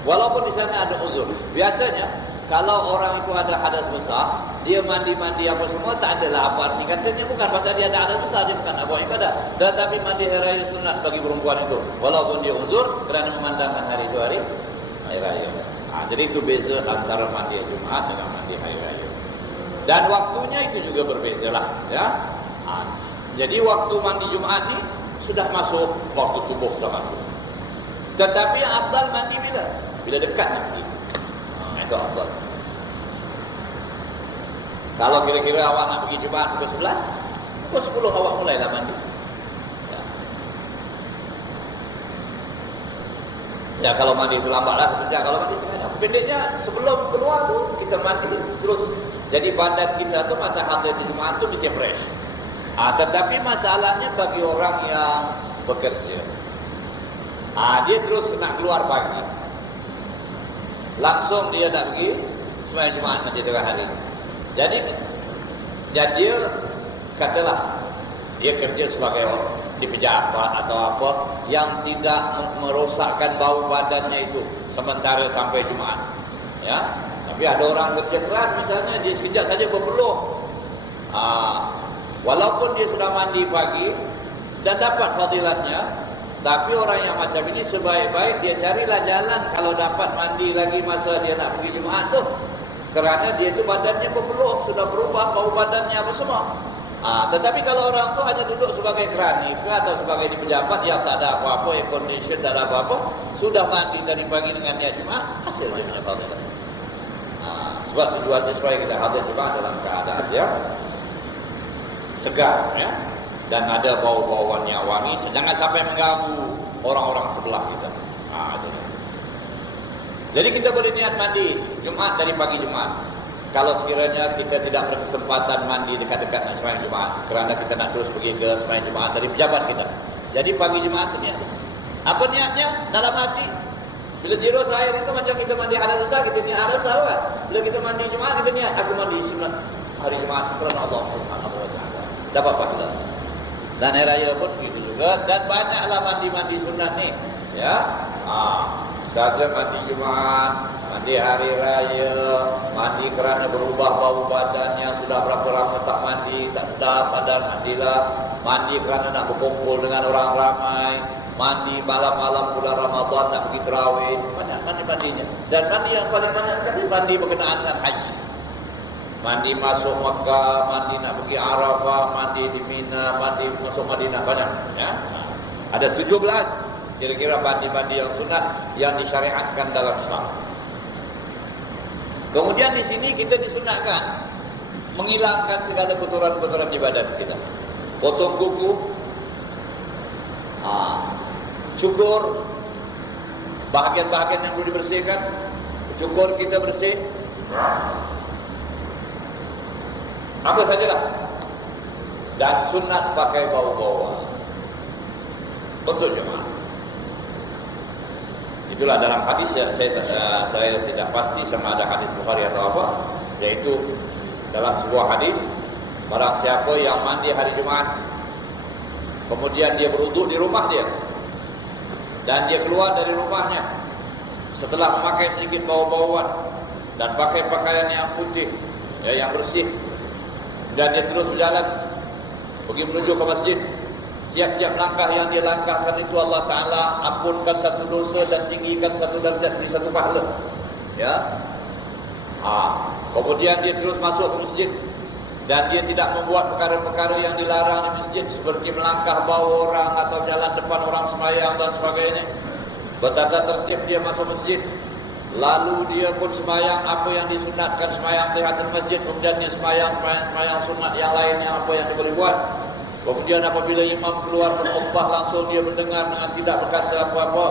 Walaupun di sana ada uzur. Biasanya kalau orang itu ada hadas besar, dia mandi-mandi apa semua tak adalah apa arti. Katanya bukan pasal dia ada hadas besar, dia bukan nak buat ibadah. Tetapi mandi hari raya sunat bagi perempuan itu. Walaupun dia uzur kerana memandangkan hari itu hari raya. Jadi itu beza antara mandi Jumaat dengan mandi hari raya. Dan waktunya itu juga berbeza lah, ya. Jadi waktu mandi Jumaat ni sudah masuk, waktu subuh sudah masuk. Tetapi yang afdal mandi bila? Bila dekat nanti. Itu afdal. Kalau kira-kira awak nak pergi Jumaat pukul 11, pukul 10 awak mulailah mandi. Ya kalau mandi itu lambatlah sebentar. Kalau mandi sebentar, pendeknya sebelum keluar tu kita mandi terus. Jadi badan kita tu masa hadir di Jumaat tu mesti fresh. Tetapi masalahnya bagi orang yang bekerja, dia terus kena keluar pagi. Langsung dia nak pergi sembahyang Jumaat nanti tengah hari. Jadi dia katalah dia kerja sebagai di pejabat atau apa yang tidak merosakkan bau badannya itu sementara sampai Jumaat, ya. Tapi ada orang kerja keras misalnya, dia sekejap saja berpeluh, walaupun dia sudah mandi pagi dan dapat fadilatnya, tapi orang yang macam ini sebaik-baik dia carilah jalan kalau dapat mandi lagi masa dia nak pergi Jumaat tu, kerana dia tu badannya berpeluh, sudah berubah bau badannya apa semua. Tetapi kalau orang tu hanya duduk sebagai kerani atau sebagai di pejabat yang tak ada apa-apa, air condition tak ada apa-apa, sudah mandi tadi pagi dengan niat Jumaat, hasil dia punya fadilat. Sebab tujuannya supaya kita hadir Jumaat dalam keadaan dia segar, ya, dan ada bau-bauan yang wangi, jangan sampai mengganggu orang-orang sebelah kita. Jadi kita boleh niat mandi Jumaat dari pagi Jumaat. Kalau sekiranya kita tidak berkesempatan mandi dekat-dekat nak sembahyang Jumaat, kerana kita nak terus pergi ke sembahyang Jumaat dari pejabat kita. Jadi pagi Jumaat itu niat. Apa niatnya? Dalam hati. Bila tirus air itu macam kita mandi hadas besar, kita niat hadas besar kan? Bila kita mandi Jumaat, kita niat aku mandi sunat hari Jumaat kerana Allah Subhanahu wa taala. Dapat pahala. Dan hari raya pun begitu juga, dan banyaklah mandi-mandi sunat ni, ya. Saja mandi Jumaat, mandi hari raya, mandi kerana berubah bau badannya, sudah berapa lama tak mandi, tak sedap badan, mandilah. Mandi kerana nak berkumpul dengan orang ramai, mandi malam-malam bulan Ramadan nak pergi tarawih, banyak mandi-mandinya. Dan mandi yang paling banyak sekali mandi berkenaan dengan haji. Mandi masuk Makkah, mandi nak pergi Arafah, mandi di Mina, mandi masuk Madinah, banyak, ya. Ada 17 kira-kira mandi-mandi yang sunat yang disyariatkan dalam Islam. Kemudian di sini kita disunatkan menghilangkan segala kotoran-kotoran di badan kita. Potong kuku, cukur bahagian-bahagian yang perlu dibersihkan, cukur kita bersih, apa sajalah. Dan sunat pakai bau-bauan untuk jemaah. Itulah dalam hadis yang saya tidak pasti sama ada hadis Bukhari atau apa, yaitu dalam sebuah hadis, barang siapa yang mandi hari Jumaat kemudian dia berwuduk di rumah dia dan dia keluar dari rumahnya setelah memakai sedikit bau-bauan dan pakai pakaian yang putih, ya, yang bersih, dan dia terus berjalan pergi menuju ke masjid, tiap-tiap langkah yang dia langkahkan itu Allah Ta'ala ampunkan satu dosa dan tinggikan satu darjat di satu pahala, ya. Kemudian dia terus masuk ke masjid dan dia tidak membuat perkara-perkara yang dilarang di masjid, seperti melangkah bau orang atau jalan depan orang sembahyang dan sebagainya. Bertata tertib dia masuk masjid, lalu dia pun sembahyang apa yang disunatkan sembahyang tahiyatul masjid, kemudian dia sembahyang sunat yang lain yang apa yang dia boleh buat. Kemudian apabila imam keluar berkhutbah, langsung dia mendengar dengan tidak berkata apa-apa.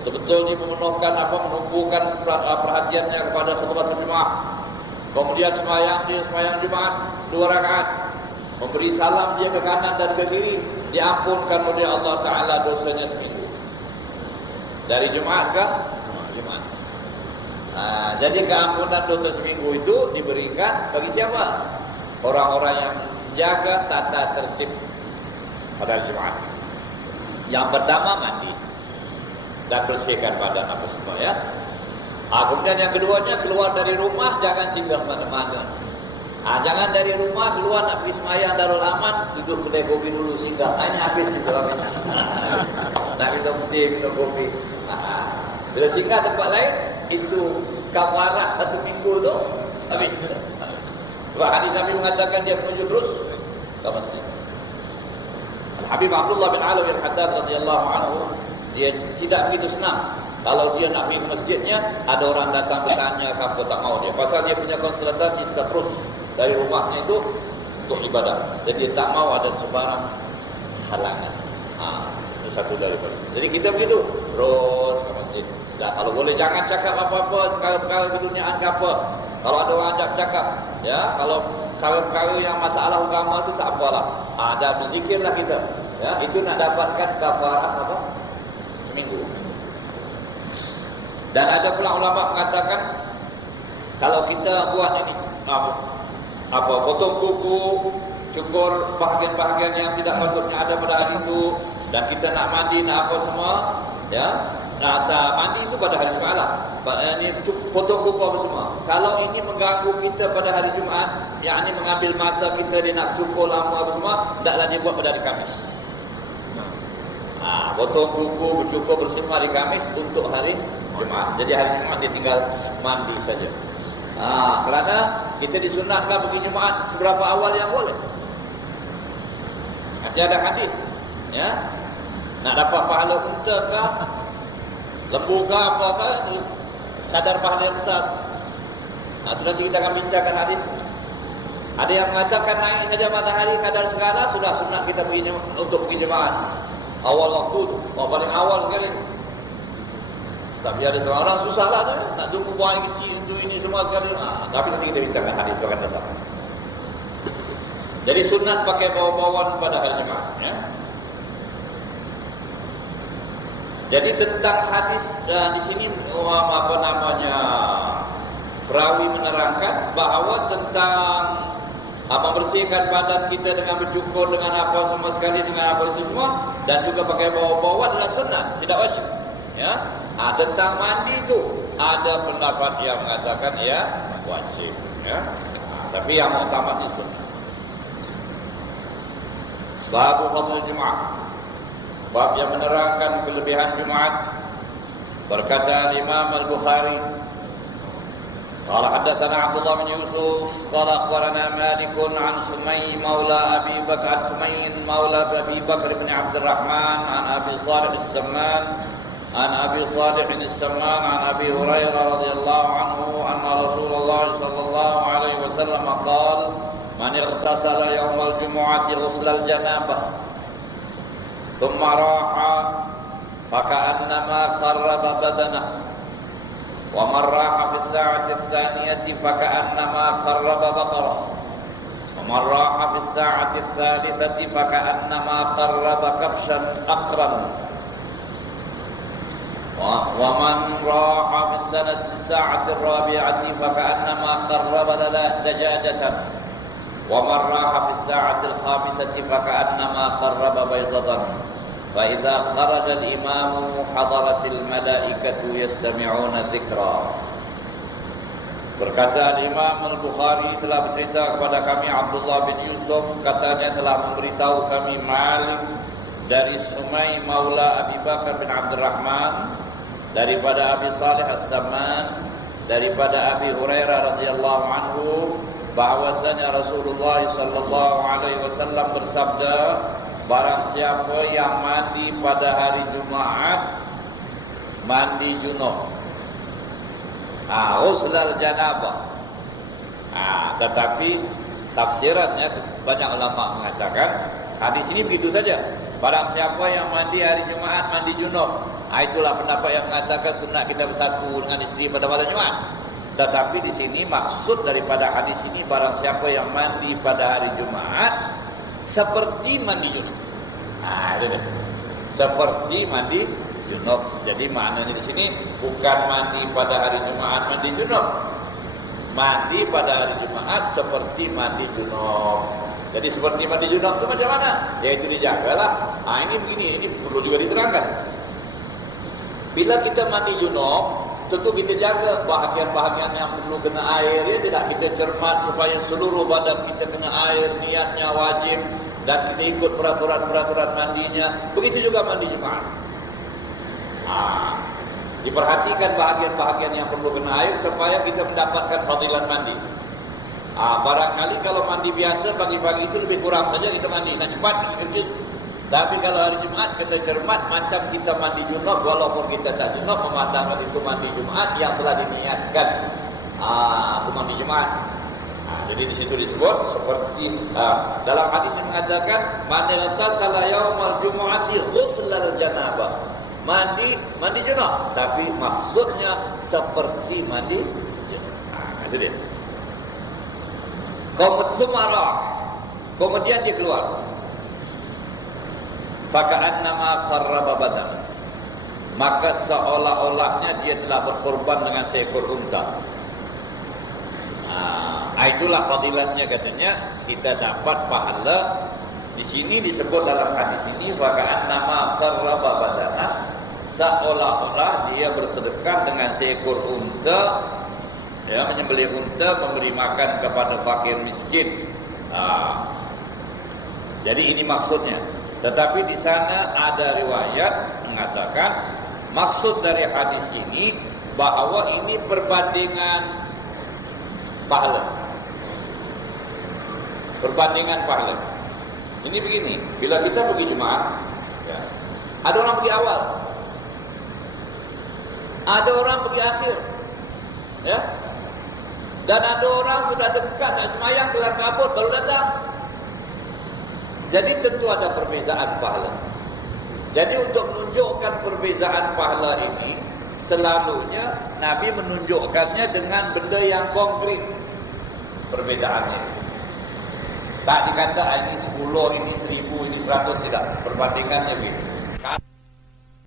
betul-betul dia memenuhkan menumpukan perhatiannya kepada khutbah Jumaat. Kemudian sembahyang Jumaat 2 rakaat, memberi salam dia ke kanan dan ke kiri, diampunkan oleh Allah Ta'ala dosanya seminggu. Dari Jumaat ke Jumaat. Jadi keampunan dosa seminggu itu diberikan bagi siapa? Orang-orang yang jaga tata tertib pada Jumaat. Yang pertama mandi dan bersihkan badan apa semua, ya. Kemudian yang keduanya, keluar dari rumah jangan singgah mana-mana. Jangan dari rumah keluar nak pergi sembahyang Darul Aman, duduk kedai kopi dulu singgah. Ini habis itu habis. Nak minum teh, minum kopi. Bila singgah tempat lain, itu kafarah 1 minggu tu habis. Sebab hadis Nabi mengatakan dia menuju terus ke masjid. Habib Abdullah bin Alawi Al-Haddad radhiyallahu anhu, dia tidak begitu senang kalau dia nak pergi ke masjidnya, ada orang datang bertanya apa tak mau dia. Pasal dia punya konsultasi sudah terus dari rumahnya itu untuk ibadah. Jadi dia tak mau ada sebarang halangan. Itu satu daripada. Jadi kita begitu terus ke masjid. Dan kalau boleh jangan cakap apa-apa perkara keduniaan ke apa. Kalau ada orang ajak cakap, ya, kalau perkara yang masalah agama itu tak apalah. Ada berzikirlah kita. Ya, itu nak dapatkan kafarah apa? Seminggu. Dan ada pula ulama mengatakan kalau kita buat ini potong kuku, cukur bahagian-bahagian yang tidak patutnya ada pada hari itu, dan kita nak mandi, nak apa semua, ya. Mandi itu pada hari Jumaat lah. Ini potong kuku apa semua. Kalau ini mengganggu kita pada hari Jumaat, yang ini mengambil masa kita dia nak cukur lama apa semua, taklah dia buat pada hari Khamis. Potong kuku, bercukur, bersemua hari Khamis untuk hari Jumaat. Jadi hari Jumaat dia tinggal mandi saja. Kerana kita disunatkan pergi Jumaat seberapa awal yang boleh. Nanti ada hadis, ya. Nak dapat pahala unta ke, lembu ke, apa ke, kadar pahala yang besar. Itu nanti kita akan bincangkan hadis. Ada yang mengatakan naik saja matahari kadar segala sudah sunat kita pergi untuk pergi Jumaat. Awal waktu tu, paling awal sekali. Tapi ada seorang susahlah tu, nak jumpa buang air kecil itu ini semua sekali. Tapi nanti kita bincangkan hadis itu akan datang. Jadi sunat pakai bau-bauan pada hari Jumaat, ya. Jadi tentang hadis di sini perawi menerangkan bahawa tentang membersihkan badan kita dengan bercukur, dengan apa semua sekali, dengan apa semua, dan juga pakai bau-bauan adalah sunat, tidak wajib, ya. Tentang mandi itu ada pendapat yang mengatakan ya wajib, ya. Tapi yang utama itu sunnah. Bab fadl Jumaat, bab yang menerangkan kelebihan Jumaat. Berkata Imam Al-Bukhari, قال حدثنا عبد الله بن يوسف قال أخبرنا مالك عن سمي مولى أبي بكر عن سمي مولى أبي بكر بن عبد الرحمن عن أبي صالح السمان عن أبي صالح السمان عن أبي هريرة رضي الله عنه أن رسول الله صلى الله عليه وسلم قال من اغتسل يوم الجمعة غسل الجنابة ثم راح فكأنما قرب بدنه ومن راح في الساعة الثانية فكأنما قرب بقرة ومن راح في الساعة الثالثة فكأنما قرب كبشا أقرا ومن راح في الساعة الرابعة فكأنما قرب دجاجة ومن راح في الساعة الخامسة فكأنما قرب بيضة فإذا خرج الإمام حضرت الملائكة يستمعون ذكرا. Berkata Imam Al-Bukhari telah bercerita kepada kami Abdullah bin Yusuf, katanya telah memberitahu kami Malik dari Sumay Maula Abi Bakar bin Abdurrahman, daripada Abi Salih As-Samman, daripada Abi Hurairah radhiyallahu anhu, bahwasanya Rasulullah sallallahu alaihi wasallam bersabda, barang siapa yang mandi pada hari Jumaat mandi junub, ghuslal janabah. Tetapi tafsirannya banyak ulama mengatakan hadis ini begitu saja. Barang siapa yang mandi hari Jumaat mandi junub, Itulah pendapat yang mengatakan sunat kita bersatu dengan isteri pada malam Jumaat. Tetapi di sini maksud daripada hadis ini, barang siapa yang mandi pada hari Jumaat seperti mandi junub. Itu dia. Seperti mandi junub. Jadi maknanya di sini bukan mandi pada hari Jumaat mandi junub. Mandi pada hari Jumaat seperti mandi junub. Jadi seperti mandi junub itu macam mana? Ya itu dijagalah. Ini begini, ini perlu juga diterangkan. Bila kita mandi junub, tentu kita jaga bahagian-bahagian yang perlu kena air, ya tidak, kita cermat supaya seluruh badan kita kena air, niatnya wajib, dan kita ikut peraturan-peraturan mandinya. Begitu juga mandi Jumaat. Diperhatikan bahagian-bahagian yang perlu kena air supaya kita mendapatkan fadilat mandi. Barangkali kalau mandi biasa pagi-pagi itu lebih kurang saja kita mandi, nak cepat kerja. Tapi kalau hari Jumaat kena cermat macam kita mandi junub, walaupun kita tak junub, memandangkan itu mandi Jumaat yang telah diniatkan itu mandi Jumaat. Jadi di situ disebut seperti dalam hadis yang mengatakan man ightasala yaumal jumu'ati ghuslal janabah. Mandi junub, tapi maksudnya seperti mandi junub. Itu dia. Kemudian dia keluar. Faka'annama qarraba badan, maka seolah-olahnya dia telah berkorban dengan seekor unta. Itulah fadilatnya, katanya kita dapat pahala. Di sini disebut dalam hadis ini faka'annama qarraba badana, seolah-olah dia bersedekah dengan seekor unta, ya, menyembelih unta, memberi makan kepada fakir miskin. Jadi ini maksudnya. Tetapi di sana ada riwayat mengatakan maksud dari hadis ini bahwa ini perbandingan pahala. Perbandingan pahala. Ini begini, bila kita pergi Jumaat, ya, ada orang pergi awal, ada orang pergi akhir, ya, dan ada orang sudah dekat nak semayang kelar kabut baru datang. Jadi tentu ada perbezaan pahala. Jadi untuk menunjukkan perbezaan pahala ini, selalunya Nabi menunjukkannya dengan benda yang konkret perbezaannya. Tak dikata ini 10, ini 1000, ini 100, tidak. Perbandingannya begitu.